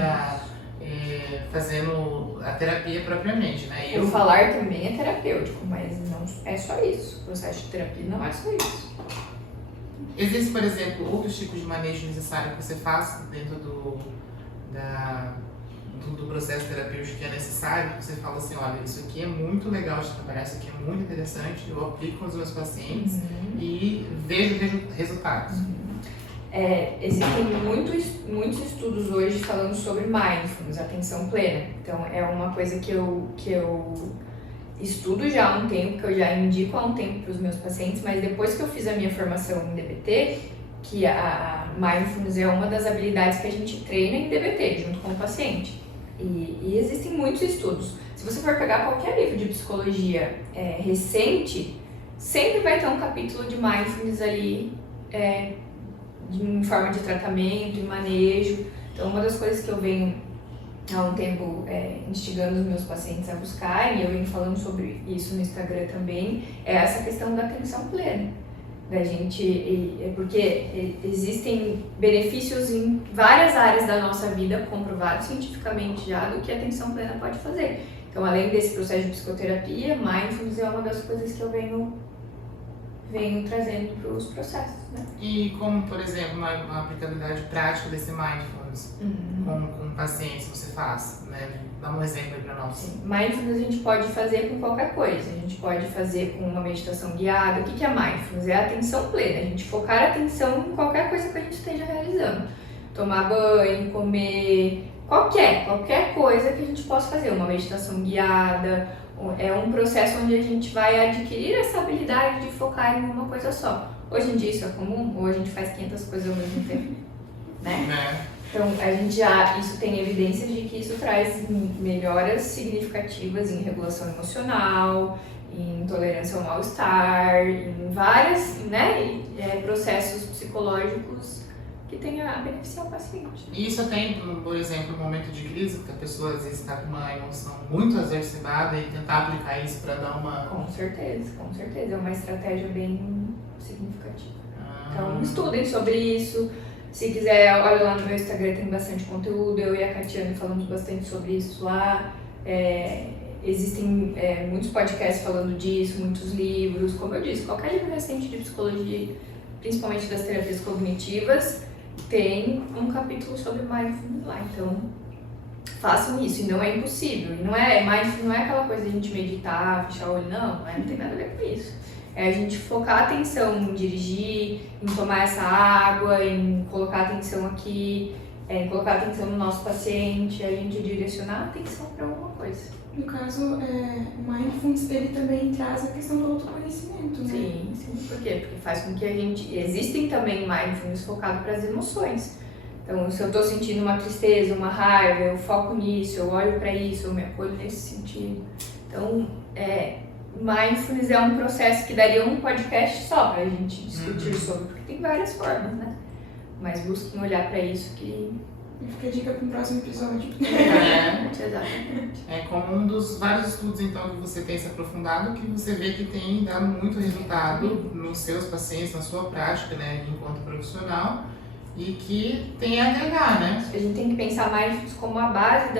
fazendo a terapia propriamente, né? O falar também é terapêutico, mas não é só isso. O processo de terapia não é só isso. Existem, por exemplo, outros tipos de manejo necessário que você faz dentro do processo terapêutico que é necessário, que você fala assim, olha, isso aqui é muito legal de trabalhar, isso aqui é muito interessante, eu aplico com os meus pacientes e vejo resultados. Existem muitos estudos hoje falando sobre mindfulness, atenção plena. Então, é uma coisa que eu estudo já há um tempo, que eu já indico há um tempo para os meus pacientes, mas depois que eu fiz a minha formação em DBT, que a mindfulness é uma das habilidades que a gente treina em DBT, junto com o paciente. E existem muitos estudos. Se você for pegar qualquer livro de psicologia recente, sempre vai ter um capítulo de mindfulness ali, em forma de tratamento e manejo. Então, uma das coisas que eu venho há um tempo instigando os meus pacientes a buscarem, e eu venho falando sobre isso no Instagram também, é essa questão da atenção plena. Da gente, porque existem benefícios em várias áreas da nossa vida, comprovados cientificamente já, do que a atenção plena pode fazer. Então, além desse processo de psicoterapia, mindfulness é uma das coisas que eu venho trazendo para os processos, né? E como, por exemplo, uma aplicabilidade prática desse mindfulness com pacientes você faz, né? Dá um exemplo aí para nós. Sim. Mindfulness a gente pode fazer com qualquer coisa. A gente pode fazer com uma meditação guiada. O que é mindfulness? É a atenção plena. A gente focar a atenção em qualquer coisa que a gente esteja realizando. Tomar banho, comer, qualquer coisa que a gente possa fazer. Uma meditação guiada. É um processo onde a gente vai adquirir essa habilidade de focar em uma coisa só. Hoje em dia isso é comum? Ou a gente faz 500 coisas ao mesmo tempo? Né? Então, isso tem evidências de que isso traz melhoras significativas em regulação emocional, em tolerância ao mal-estar, em vários processos psicológicos que tenham a beneficiar o paciente. E isso tem, por exemplo, um momento de crise, que a pessoa às vezes está com uma emoção muito exacerbada e tentar aplicar isso para dar uma... Com certeza. É uma estratégia bem significativa. Então, estudem sobre isso. Se quiser, olha lá no meu Instagram, tem bastante conteúdo. Eu e a Catiane falamos bastante sobre isso lá. Existem muitos podcasts falando disso, muitos livros. Como eu disse, qualquer livro recente de psicologia, principalmente das terapias cognitivas, tem um capítulo sobre mindfulness lá. Então, façam isso. E não é impossível. E mindfulness não é aquela coisa de a gente meditar, fechar o olho. Não tem nada a ver com isso. É a gente focar a atenção em dirigir, em tomar essa água, em colocar a atenção aqui, em colocar a atenção no nosso paciente, a gente direcionar a atenção para alguma coisa. No caso, o mindfulness, ele também traz a questão do autoconhecimento, né? Sim. Por quê? Porque faz com que a gente... Existem também mindfulness focados para as emoções. Então, se eu estou sentindo uma tristeza, uma raiva, eu foco nisso, eu olho para isso, eu me acolho nesse sentido. Então, mindfulness é um processo que daria um podcast só pra gente discutir sobre, porque tem várias formas, né? Mas busquem olhar pra isso que... Fica a dica para um próximo episódio. Exatamente. É como um dos vários estudos, então, que você tem se aprofundado, que você vê que tem dado muito resultado nos seus pacientes, na sua prática, né, enquanto profissional, e que tem a agregar, né? A gente tem que pensar mais como a base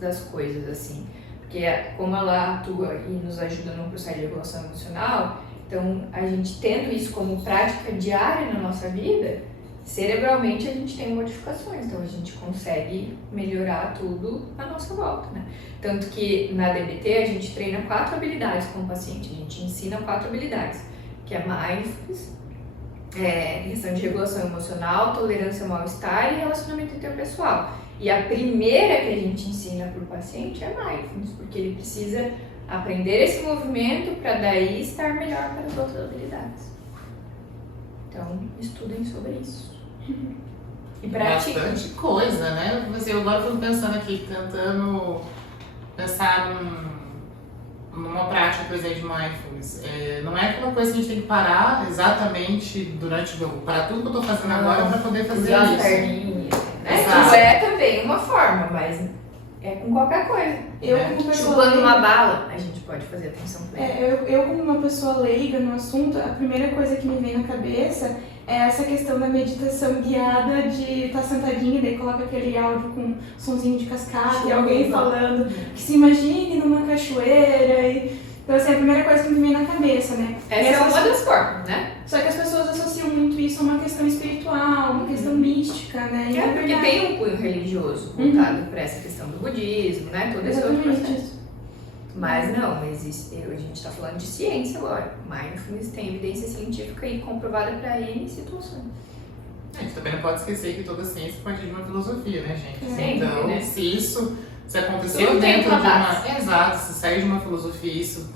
das coisas, assim. Porque como ela atua e nos ajuda no processo de regulação emocional, então a gente tendo isso como prática diária na nossa vida, cerebralmente a gente tem modificações, então a gente consegue melhorar tudo à nossa volta, né? Tanto que na DBT a gente treina 4 habilidades com o paciente, a gente ensina 4 habilidades, que é mindfulness, questão de regulação emocional, tolerância ao mal-estar e relacionamento interpessoal. E a primeira que a gente ensina para o paciente é mindfulness, porque ele precisa aprender esse movimento para daí estar melhor para as outras habilidades. Então, estudem sobre isso. E pratica. Bastante coisa, né? Eu agora estou pensando aqui, tentando pensar numa prática, por exemplo, de mindfulness. Não é aquela coisa que a gente tem que parar exatamente durante o jogo, parar tudo que eu estou fazendo agora para poder fazer Usar as isso. perninhas, né? Exato. Tipo, é também uma forma, mas é com qualquer coisa. Como pessoa Chupando leiga, uma bala, a gente pode fazer atenção plena. eu como uma pessoa leiga no assunto, a primeira coisa que me vem na cabeça é essa questão da meditação guiada de estar sentadinho e daí coloca aquele áudio com sonzinho de cascata e alguém falando que se imagine numa cachoeira. Então, assim, é a primeira coisa que me vem na cabeça, né? Essa é uma das formas, né? Só que as pessoas associam muito isso a uma questão espiritual, uma questão mística, né? É porque tem um cunho religioso voltado para essa questão do budismo, né? Todo esse outro processo. Mas não, existe. A gente está falando de ciência agora. Mindfulness tem evidência científica e comprovada para N situações. A gente também não pode esquecer que toda ciência parte de uma filosofia, né, gente? Sempre, Então, né? se aconteceu Tudo tem dentro de uma uma... base. Exato, se sair de uma filosofia e isso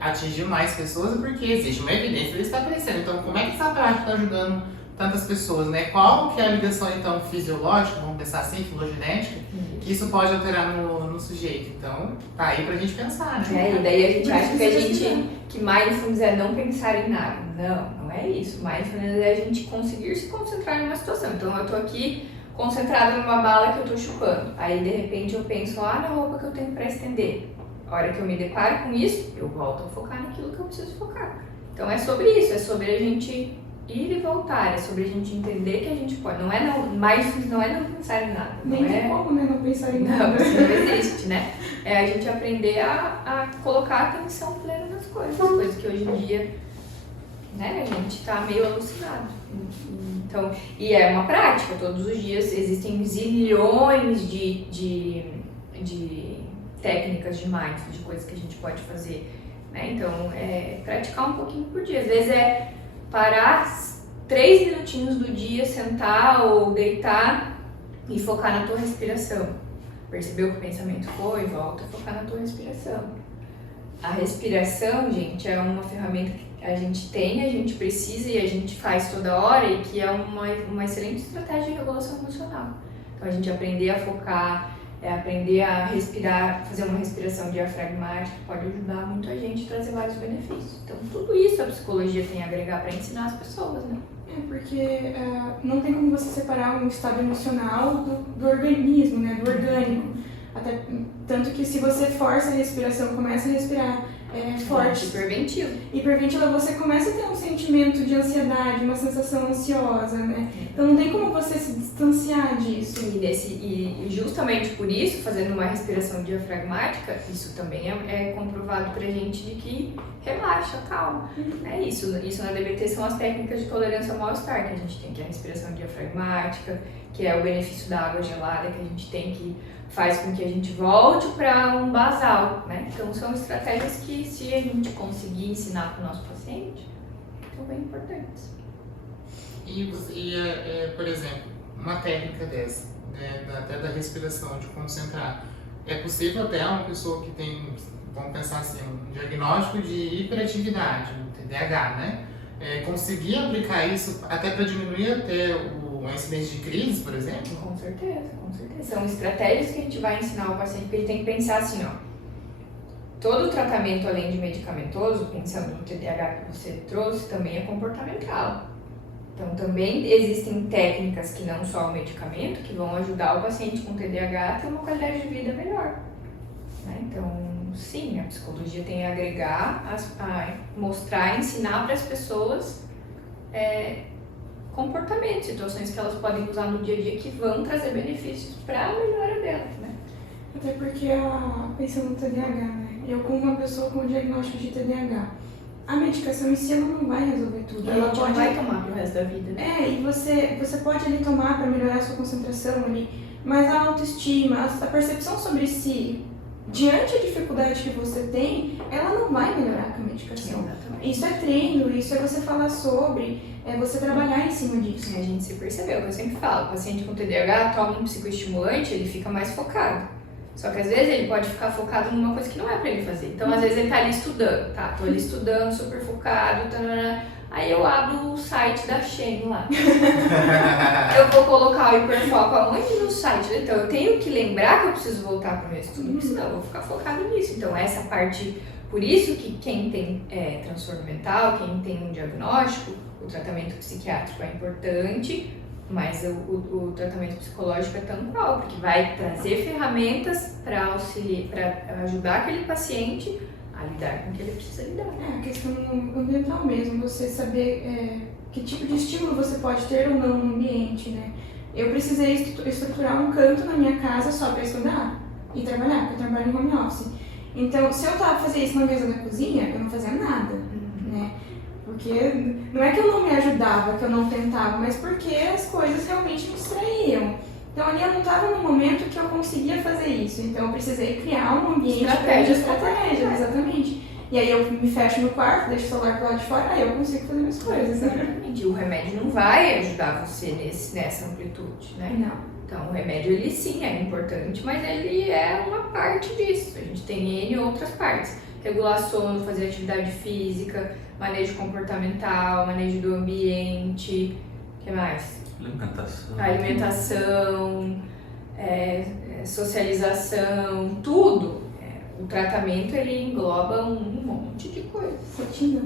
atingiu mais pessoas, é porque existe uma evidência que está aparecendo. Então, como é que essa prática está ajudando tantas pessoas, né? Qual que é a ligação, então, fisiológica, vamos pensar assim, filogenética, que isso pode alterar no sujeito? Então, tá aí pra gente pensar, né? E daí a gente acha que mindfulness é não pensar em nada. Não é isso. Mindfulness é a gente conseguir se concentrar em uma situação. Então, eu tô aqui concentrada numa bala que eu tô chupando. Aí, de repente, eu penso lá na roupa que eu tenho pra estender. A hora que eu me deparo com isso, eu volto a focar naquilo que eu preciso focar. Então, é sobre isso. É sobre a gente ir e voltar. É sobre a gente entender que a gente pode. Mindfulness não é não pensar em nada. Nem tem como, né? Não pensar em nada. Não, isso não existe, né? É a gente aprender a colocar atenção plena nas coisas que hoje em dia, né, a gente tá meio alucinado. Então, e é uma prática, todos os dias existem zilhões de técnicas de mindfulness, de coisas que a gente pode fazer, né? Então, é praticar um pouquinho por dia. Às vezes é parar 3 minutinhos do dia, sentar ou deitar e focar na tua respiração. Percebeu que o pensamento foi, volta a focar na tua respiração. A respiração, gente, é uma ferramenta que a gente tem, a gente precisa e a gente faz toda hora e que é uma excelente estratégia de regulação emocional. Então, a gente aprender a focar, aprender a respirar, fazer uma respiração diafragmática pode ajudar muito a gente a trazer vários benefícios. Então, tudo isso a psicologia tem a agregar para ensinar as pessoas, né? Porque não tem como você separar um estado emocional do organismo, né? Do orgânico. Até, tanto que se você força a respiração, começa a respirar forte, hiperventila, você começa a ter um sentimento de ansiedade, uma sensação ansiosa, né? Então não tem como você se distanciar disso. E justamente por isso, fazendo uma respiração diafragmática, isso também é comprovado pra gente de que relaxa, calma. É isso na DBT são as técnicas de tolerância ao mal-estar que a gente tem, que é a respiração diafragmática, que é o benefício da água gelada que a gente tem, que faz com que a gente volte para um basal, né? Então são estratégias que, se a gente conseguir ensinar para o nosso paciente, são bem importantes. Por exemplo, uma técnica dessa, né, até da respiração, de concentrar, é possível até uma pessoa que tem, vamos pensar assim, um diagnóstico de hiperatividade, um TDAH, né? Conseguir aplicar isso até para diminuir até a incidência de crise, por exemplo? Com certeza. São estratégias que a gente vai ensinar ao paciente, porque ele tem que pensar assim, ó. Todo tratamento, além de medicamentoso, pensando no TDAH que você trouxe, também é comportamental. Então, também existem técnicas que não só o medicamento, que vão ajudar o paciente com TDAH a ter uma qualidade de vida melhor. Né? Então, sim, a psicologia tem a agregar, a mostrar, ensinar para as pessoas comportamentos, situações que elas podem usar no dia a dia que vão trazer benefícios para a melhora delas, né? Até porque, pensando no TDAH, né? Eu como uma pessoa com diagnóstico de TDAH, a medicação em si ela não vai resolver tudo. Ela pode vai tomar pro resto da vida, né? E você pode ali tomar para melhorar a sua concentração ali, mas a autoestima, a percepção sobre si, diante da dificuldade que você tem, ela não vai melhorar com a medicação. Exatamente. Isso é treino, isso é você falar sobre, você trabalhar em cima disso. A gente se percebeu, eu sempre falo, o paciente com TDAH toma um psicoestimulante, ele fica mais focado. Só que às vezes ele pode ficar focado numa coisa que não é pra ele fazer. Então às vezes ele tá ali estudando, tô ali estudando, super focado, aí eu abro o site site da Shein lá. Eu vou colocar o hiperfoco aonde no site? Então eu tenho que lembrar que eu preciso voltar para o meu estudo, senão eu vou ficar focado nisso. Então essa parte, por isso que quem tem transtorno mental, quem tem um diagnóstico, o tratamento psiquiátrico é importante, mas o tratamento psicológico é tão qual, porque vai trazer ferramentas para auxiliar, para ajudar aquele paciente a lidar com o que ele precisa lidar. É a questão ambiental mesmo, você saber que tipo de estímulo você pode ter ou não no ambiente, né? Eu precisei estruturar um canto na minha casa só para estudar e trabalhar, porque eu trabalho em home office. Então, se eu fazer isso na mesa da cozinha, eu não fazia nada, né? Porque não é que eu não me ajudava, que eu não tentava, mas porque as coisas realmente me distraíam. Então ali eu não estava no momento que eu conseguia fazer isso, então eu precisei criar um ambiente estratégias, exatamente. E aí eu me fecho no quarto, deixo o celular pro lado de fora, aí eu consigo fazer minhas coisas. Exatamente. O remédio não vai ajudar você nessa amplitude, né? Não. Então o remédio ele sim é importante, mas ele é uma parte disso. A gente tem N outras partes. Regular sono, fazer atividade física, manejo comportamental, manejo do ambiente, o que mais? Alimentação, socialização, tudo. O tratamento ele engloba um monte de coisas. Rotina.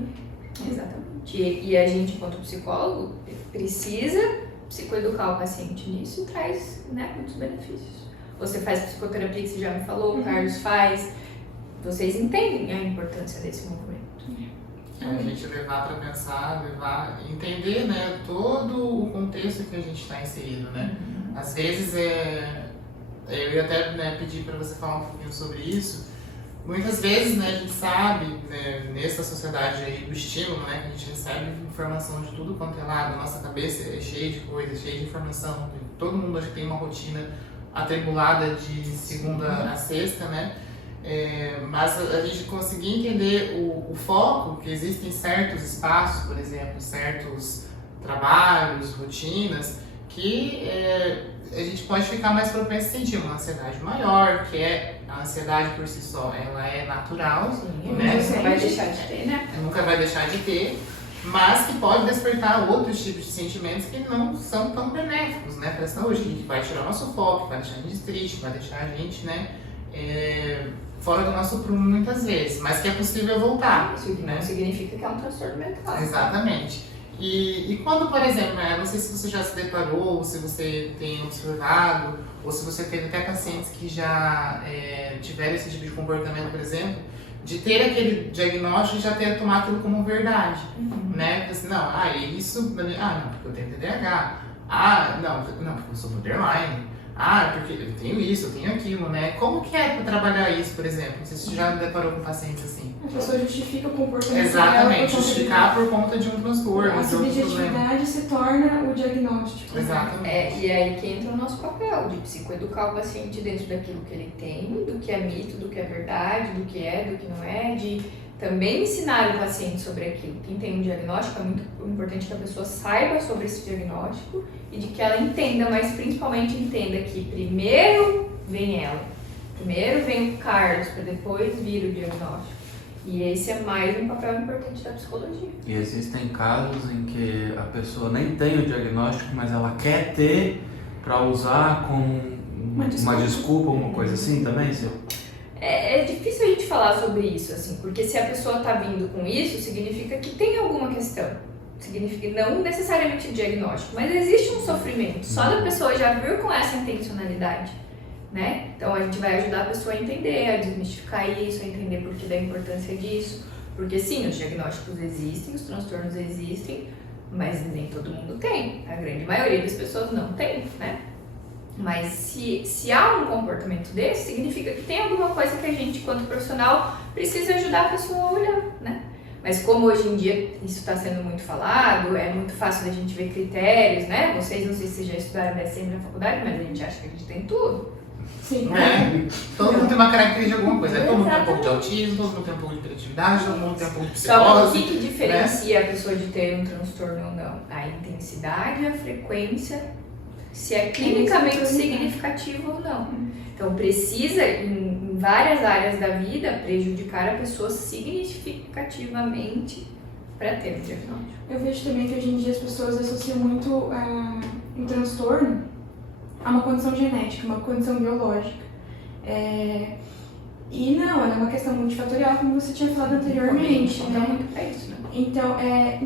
Exatamente. E a gente, enquanto psicólogo, precisa psicoeducar o paciente nisso e traz, né, muitos benefícios. Você faz psicoterapia, que você já me falou, o Carlos faz. Vocês entendem a importância desse movimento. A gente levar para pensar, entender, né, todo o contexto que a gente está inserido, né? Às vezes eu ia até pedir para você falar um pouquinho sobre isso. Muitas vezes, né, a gente sabe, né, nessa sociedade aí do estímulo, né, que a gente recebe informação de tudo quanto é lado, a nossa cabeça é cheia de coisas, cheia de informação. Todo mundo acho que tem uma rotina atribulada de segunda a sexta, né? Mas a gente conseguir entender o foco, que existem certos espaços, por exemplo, certos trabalhos, rotinas, que a gente pode ficar mais propenso a sentir uma ansiedade maior, que a ansiedade por si só, ela é natural, né? Nunca vai deixar de ter, né? Nunca vai deixar de ter, mas que pode despertar outros tipos de sentimentos que não são tão benéficos, né, para a saúde, que vai tirar o nosso foco, vai deixar a gente triste, vai deixar a gente, né, fora do nosso prumo muitas vezes, mas que é possível voltar. Isso não significa que é um transtorno mental. Exatamente. E quando, por exemplo, não sei se você já se deparou, ou se você tem observado, ou se você teve até pacientes que já tiveram esse tipo de comportamento, por exemplo, de ter aquele diagnóstico e já ter tomado aquilo como verdade, né? Porque assim, não, isso, não, porque eu tenho TDAH, não, porque eu sou borderline, porque eu tenho isso, eu tenho aquilo, né? Como que é para trabalhar isso, por exemplo? Não sei se você já deparou com pacientes assim. A pessoa justifica o comportamento. Exatamente, justificar por conta de um transtorno. A subjetividade se torna o diagnóstico. Exatamente. E aí que entra o nosso papel de psicoeducar o paciente dentro daquilo que ele tem, do que é mito, do que é verdade, do que não é, de também ensinar o paciente sobre aquilo. Quem tem um diagnóstico é muito importante que a pessoa saiba sobre esse diagnóstico e de que ela entenda, mas principalmente entenda que primeiro vem ela, primeiro vem o Carlos, para depois vir o diagnóstico. E esse é mais um papel importante da psicologia. E existem casos em que a pessoa nem tem o diagnóstico, mas ela quer ter para usar como uma desculpa, uma coisa assim também? É difícil a gente falar sobre isso, assim, porque se a pessoa está vindo com isso, significa que tem alguma questão. Significa não necessariamente diagnóstico, mas existe um sofrimento. Só da pessoa já vir com essa intencionalidade, né? Então a gente vai ajudar a pessoa a entender, a desmistificar isso, a entender por que da importância disso. Porque sim, os diagnósticos existem, os transtornos existem, mas nem todo mundo tem. A grande maioria das pessoas não tem, né? Mas se há um comportamento desse, significa que tem alguma coisa que a gente, enquanto profissional, precisa ajudar a pessoa a olhar, né? Mas como hoje em dia isso está sendo muito falado, é muito fácil da gente ver critérios, né? Vocês, não sei se vocês já estudaram DSM na faculdade, mas a gente acha que a gente tem tudo. Sim. Todo mundo tem uma característica de alguma coisa. Todo mundo tem um pouco de autismo, todo mundo tem um pouco de hiperatividade, todo mundo tem um pouco de psicose. Só o que diferencia a pessoa de ter um transtorno ou não? A intensidade, a frequência, se é clinicamente significativo ou não. Então precisa, em várias áreas da vida, prejudicar a pessoa significativamente para ter um diagnóstico. Eu vejo também que hoje em dia as pessoas associam muito o transtorno a uma condição genética, uma condição biológica. E não, ela é uma questão multifatorial, como você tinha falado anteriormente. Então,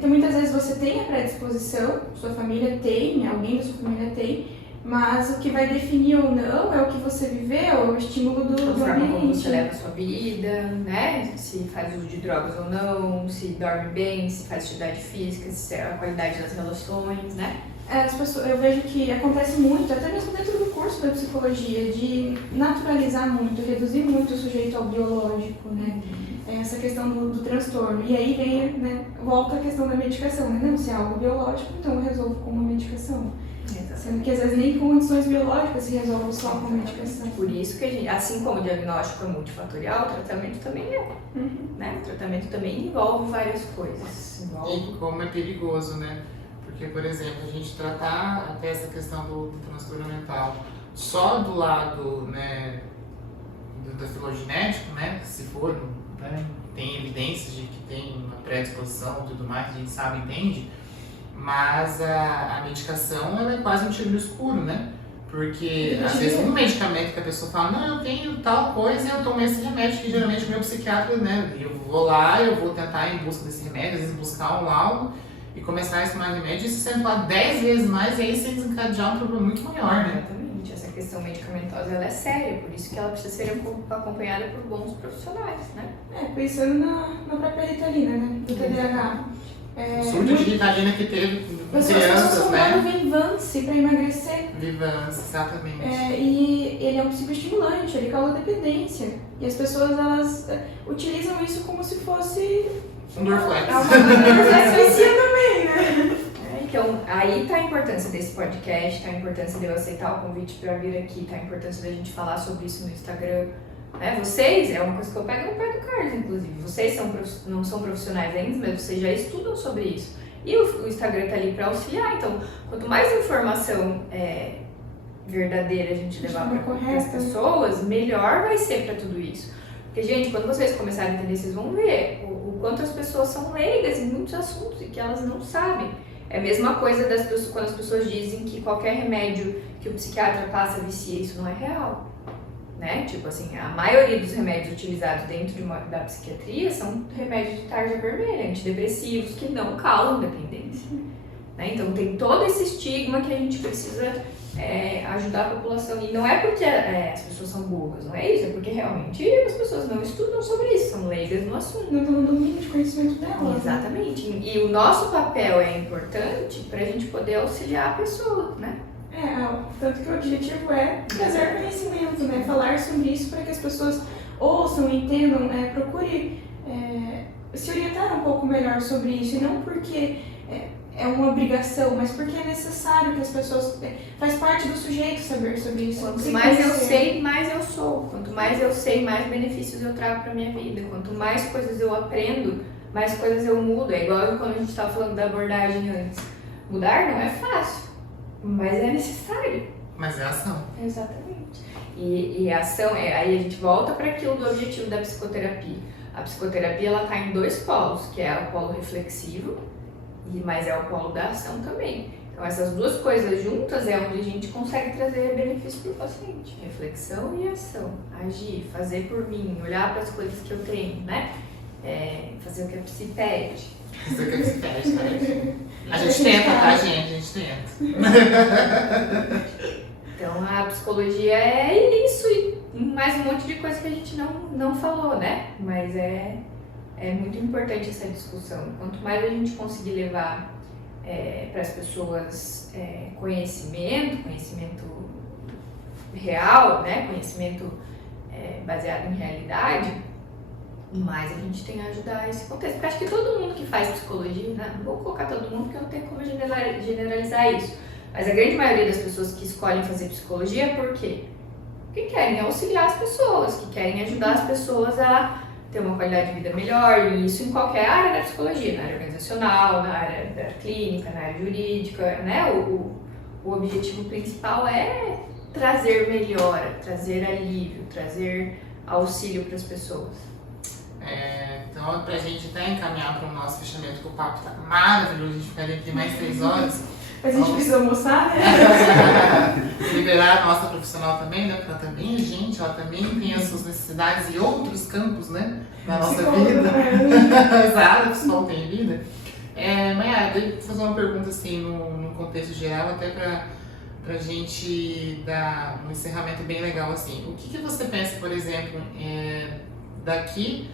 muitas vezes você tem a predisposição, sua família tem, alguém da sua família tem, mas o que vai definir ou não é o que você viveu, o estímulo do ambiente. Como você leva a sua vida, né? Se faz uso de drogas ou não, se dorme bem, se faz atividade física, se é a qualidade das relações, né? As pessoas, eu vejo que acontece muito, até mesmo dentro do curso da psicologia, de naturalizar muito, reduzir muito o sujeito ao biológico, né? Essa questão do transtorno. E aí vem, né, volta a questão da medicação, né? Não, se é algo biológico, então eu resolvo com uma medicação. Sendo que às vezes nem com condições biológicas se resolve só com medicação. Por isso que a gente, assim como o diagnóstico é multifatorial, o tratamento também é. Né? O tratamento também envolve várias coisas. E como é perigoso, né? Porque, por exemplo, a gente tratar até essa questão do transtorno mental só do lado, né, do filogenético, né, se for, né, tem evidências de que tem uma predisposição e tudo mais, a gente sabe, entende, mas a medicação ela é quase um tiro no escuro, né? Porque às vezes um medicamento que a pessoa fala, não, eu tenho tal coisa e eu tomo esse remédio, que geralmente o meu psiquiatra, né, eu vou lá, eu vou tentar ir em busca desse remédio, às vezes buscar um laudo e começar a tomar remédio e se sentar 10 vezes mais e aí você desencadear um problema muito maior, né? Exatamente, essa questão medicamentosa ela é séria, por isso que ela precisa ser acompanhada por bons profissionais, né? Pensando na própria Ritalina, né, do TDAH. O surto de Ritalina que teve As crianças, pessoas né? tomando Vivance para emagrecer. Vivance, exatamente. E ele é um psicoestimulante, ele causa dependência. E as pessoas, elas utilizam isso como se fosse... Um Dorflex. Vicia também, né? Então, aí tá a importância desse podcast, tá a importância de eu aceitar o convite para vir aqui, tá a importância da gente falar sobre isso no Instagram. Né? Vocês, é uma coisa que eu pego no pé do Carlos, inclusive. Vocês não são profissionais ainda, mas vocês já estudam sobre isso. E o Instagram tá ali para auxiliar. Então, quanto mais informação verdadeira a gente levar para as pessoas, melhor vai ser para tudo isso. Porque, gente, quando vocês começarem a entender, vocês vão ver o quanto as pessoas são leigas em muitos assuntos e que elas não sabem. É a mesma coisa quando as pessoas dizem que qualquer remédio que o psiquiatra passa vicia, isso não é real. Né? Tipo assim, a maioria dos remédios utilizados dentro da psiquiatria são remédios de tarja vermelha, antidepressivos, que não causam dependência. Né? Então tem todo esse estigma que a gente precisa ajudar a população. E não é porque as pessoas são burras, não é isso, é porque realmente as pessoas não estudam sobre isso, são leigas no assunto. Não estão no domínio de conhecimento delas. Exatamente. E o nosso papel é importante para a gente poder auxiliar a pessoa, né? Tanto que o objetivo é trazer conhecimento, né? Falar sobre isso para que as pessoas ouçam, entendam, procure se orientar um pouco melhor sobre isso. E não porque é uma obrigação, mas porque é necessário que as pessoas... Faz parte do sujeito saber sobre isso. Quanto mais eu sei, mais eu sou. Quanto mais eu sei, mais benefícios eu trago para minha vida. Quanto mais coisas eu aprendo, mais coisas eu mudo. É igual quando a gente estava falando da abordagem antes. Mudar não é fácil, mas é necessário. Mas é ação. Exatamente. E a ação, aí a gente volta para aquilo do objetivo da psicoterapia. A psicoterapia ela está em dois polos, que é o polo reflexivo, mas é o polo da ação também. Então essas duas coisas juntas é onde a gente consegue trazer benefício para o paciente. Reflexão e ação. Agir, fazer por mim, olhar para as coisas que eu tenho, né? Fazer o que a psi pede. Fazer o que a psi pede, né? A gente tenta, tá, gente? A gente tenta. Então a psicologia é isso e mais um monte de coisa que a gente não falou, né? Mas é muito importante essa discussão. Quanto mais a gente conseguir levar para as pessoas conhecimento real, né? Conhecimento baseado em realidade, mais a gente tem a ajudar esse contexto. Porque acho que todo mundo que faz psicologia, né? Não vou colocar todo mundo porque não tem como generalizar isso, mas a grande maioria das pessoas que escolhem fazer psicologia é por quê? Porque querem auxiliar as pessoas, que querem ajudar as pessoas a ter uma qualidade de vida melhor, e isso em qualquer área da psicologia, na área organizacional, na área da clínica, na área jurídica, né? O objetivo principal é trazer melhora, trazer alívio, trazer auxílio para as pessoas. Então Então, pra gente até encaminhar para o nosso fechamento, que o papo tá maravilhoso, a gente ficaria aqui mais 3 horas. Mas a gente precisa almoçar, né? Liberar a nossa profissional também, né? Porque ela também é gente, ela também tem as suas necessidades e outros campos, né? Da nossa vida. Exato, o pessoal tem vida. Mayara, deixa eu fazer uma pergunta assim, no contexto geral, até pra gente dar um encerramento bem legal assim. O que você pensa, por exemplo, daqui,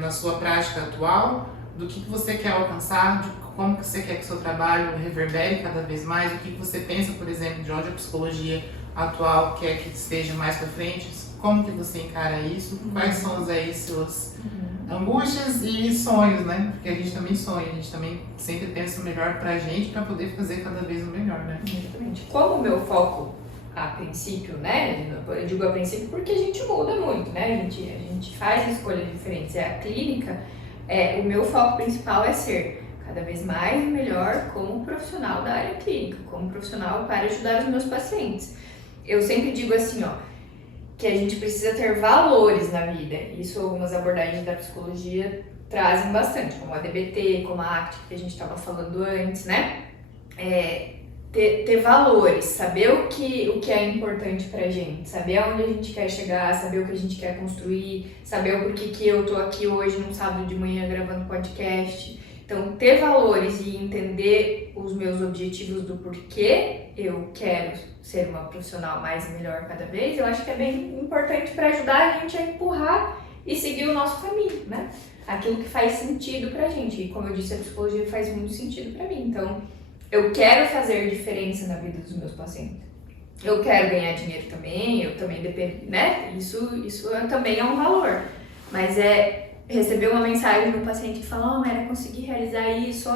na sua prática atual, do que você quer alcançar, de como que você quer que o seu trabalho reverbere cada vez mais, o que você pensa, por exemplo, de onde a psicologia atual quer que esteja mais para frente, como que você encara isso, quais são aí suas angústias e sonhos, né? Porque a gente também sonha, a gente também sempre pensa o melhor pra gente, pra poder fazer cada vez o melhor, né? Exatamente. Como o meu foco, a princípio, né? Eu digo a princípio porque a gente muda muito, né? A gente faz escolhas diferentes. A clínica, o meu foco principal é ser cada vez mais e melhor como profissional da área clínica, como profissional para ajudar os meus pacientes. Eu sempre digo assim, que a gente precisa ter valores na vida. Isso algumas abordagens da psicologia trazem bastante, como a DBT, como a ACT, que a gente estava falando antes, né? Ter valores, saber o que é importante pra gente, saber aonde a gente quer chegar, saber o que a gente quer construir, saber o porquê que eu tô aqui hoje num sábado de manhã gravando podcast. Então, ter valores e entender os meus objetivos do porquê eu quero ser uma profissional mais e melhor cada vez, eu acho que é bem importante para ajudar a gente a empurrar e seguir o nosso caminho, né? Aquilo que faz sentido pra gente. E como eu disse, a psicologia faz muito sentido pra mim. Então, eu quero fazer diferença na vida dos meus pacientes. Eu quero ganhar dinheiro também, eu também dependo, né? Isso também é um valor. Mas receber uma mensagem de um paciente que fala, Mayara, consegui realizar isso,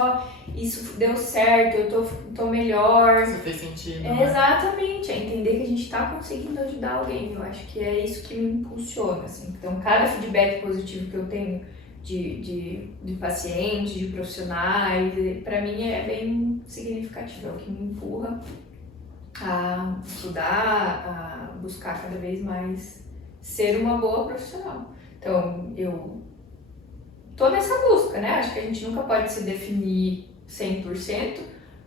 isso deu certo, eu tô melhor. Isso fez sentido, né? Exatamente, entender que a gente tá conseguindo ajudar alguém. Eu acho que é isso que me impulsiona, assim. Então, cada feedback positivo que eu tenho de pacientes, de profissionais, pra mim é bem significativo, é o que me empurra a estudar, a buscar cada vez mais ser uma boa profissional. Então, eu tô nessa busca, né? Acho que a gente nunca pode se definir 100%,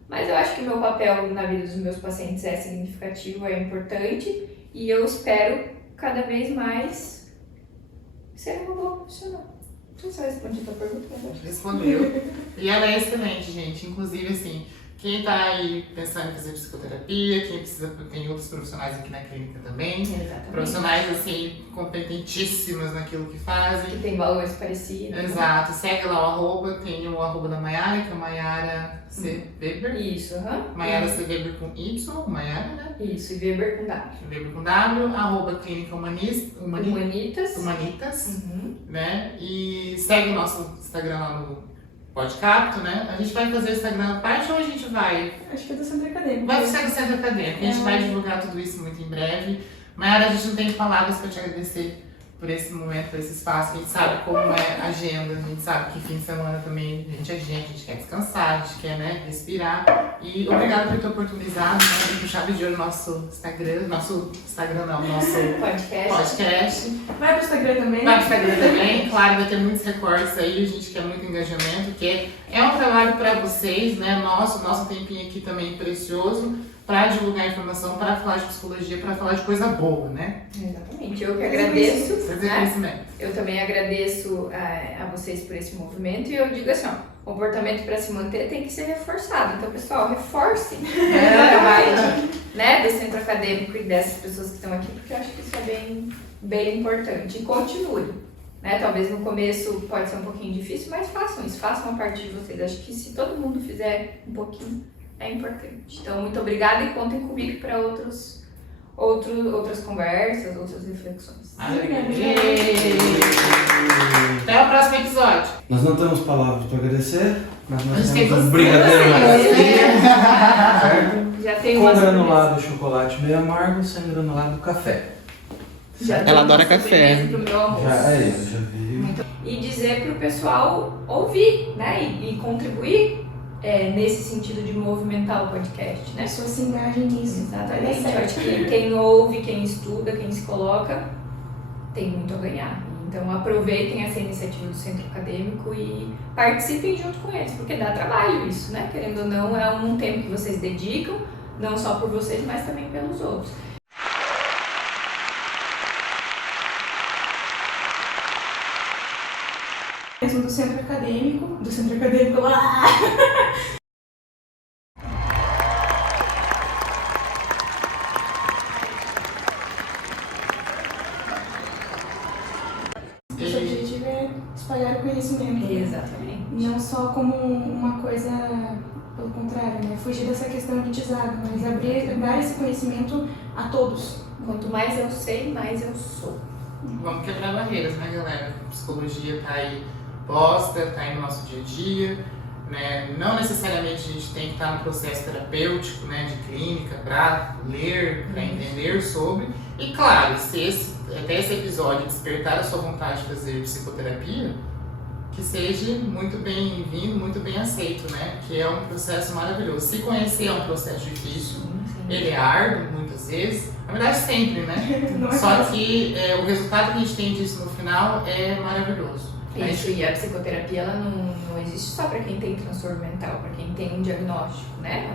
mas eu acho que o meu papel na vida dos meus pacientes é significativo, é importante, e eu espero cada vez mais ser uma boa profissional. Não sei se eu respondi a tua pergunta, mas respondeu. E ela é excelente, gente. Inclusive, assim, quem tá aí pensando em fazer psicoterapia, quem precisa, tem outros profissionais aqui na clínica também. exatamente. Profissionais, assim, competentíssimas naquilo que fazem. Que tem valores parecidos. Exato. Segue lá o arroba, tem o arroba da Mayara, que é Mayara C. Weber. Isso, Mayara C. Weber com Y, Mayara, né? Isso, e Weber com W. Weber com W, arroba Clínica Humanitas, né? E segue o nosso Instagram lá no Podcapto, né? A gente vai fazer o Instagram à parte ou a gente vai? Acho que é do Centro Acadêmico. Vai ser do Centro Acadêmico. A gente vai divulgar tudo isso muito em breve. Mayara, a gente não tem palavras para te agradecer por esse momento, por esse espaço. A gente sabe como é a agenda, a gente sabe que fim de semana também a gente quer descansar, a gente quer, né, respirar. E obrigada por ter oportunizado, né, de puxar de olho no nosso Instagram, nosso podcast. Vai pro Instagram também. Vai pro Instagram também, claro, vai ter muitos recortes aí, a gente quer muito engajamento, que é um trabalho para vocês, né, nosso tempinho aqui também precioso, para divulgar informação, para falar de psicologia, para falar de coisa boa, né? Exatamente, eu que agradeço. Né? Eu também agradeço a vocês por esse movimento e eu digo assim, comportamento para se manter tem que ser reforçado. Então, pessoal, reforcem o trabalho do Centro Acadêmico e dessas pessoas que estão aqui, porque eu acho que isso é bem, bem importante. E continue. Né? Talvez no começo pode ser um pouquinho difícil, mas façam isso, façam a parte de vocês. Acho que se todo mundo fizer um pouquinho, é importante. Então, muito obrigada e contem comigo para outras conversas, outras reflexões. Até o próximo episódio. Nós não temos palavras para agradecer, mas nós temos um brigadeiro certo? Já tem com granulado de chocolate meio amargo, sem granulado de café. Ela adora café. Pro meu almoço. Já vi. E dizer pro pessoal ouvir, né? E contribuir nesse sentido de movimentar o podcast, né? Pessoas se engajem nisso. Exatamente. Eu acho que quem ouve, quem estuda, quem se coloca, tem muito a ganhar. Então aproveitem essa iniciativa do centro acadêmico e participem junto com eles, porque dá trabalho isso, né? Querendo ou não, é um tempo que vocês dedicam, não só por vocês, mas também pelos outros. Do centro acadêmico lá. O objetivo é espalhar o conhecimento. Exatamente. Não só como uma coisa, pelo contrário, né? Fugir dessa questão elitizada, mas dar esse conhecimento a todos. Quanto mais eu sei, mais eu sou. Vamos quebrar barreiras, né, galera? A psicologia tá aí posta, tá aí no nosso dia a dia, né? Não necessariamente a gente tem que estar no processo terapêutico, né, de clínica, para ler, para entender sobre. E claro, se até esse episódio despertar a sua vontade de fazer psicoterapia, que seja muito bem-vindo, muito bem aceito, né? Que é um processo maravilhoso. Se conhecer é um processo difícil, ele é árduo muitas vezes, na verdade sempre, né? Só que o resultado que a gente tem disso no final é maravilhoso. Isso, e a psicoterapia ela não existe só para quem tem transtorno mental, para quem tem um diagnóstico, né?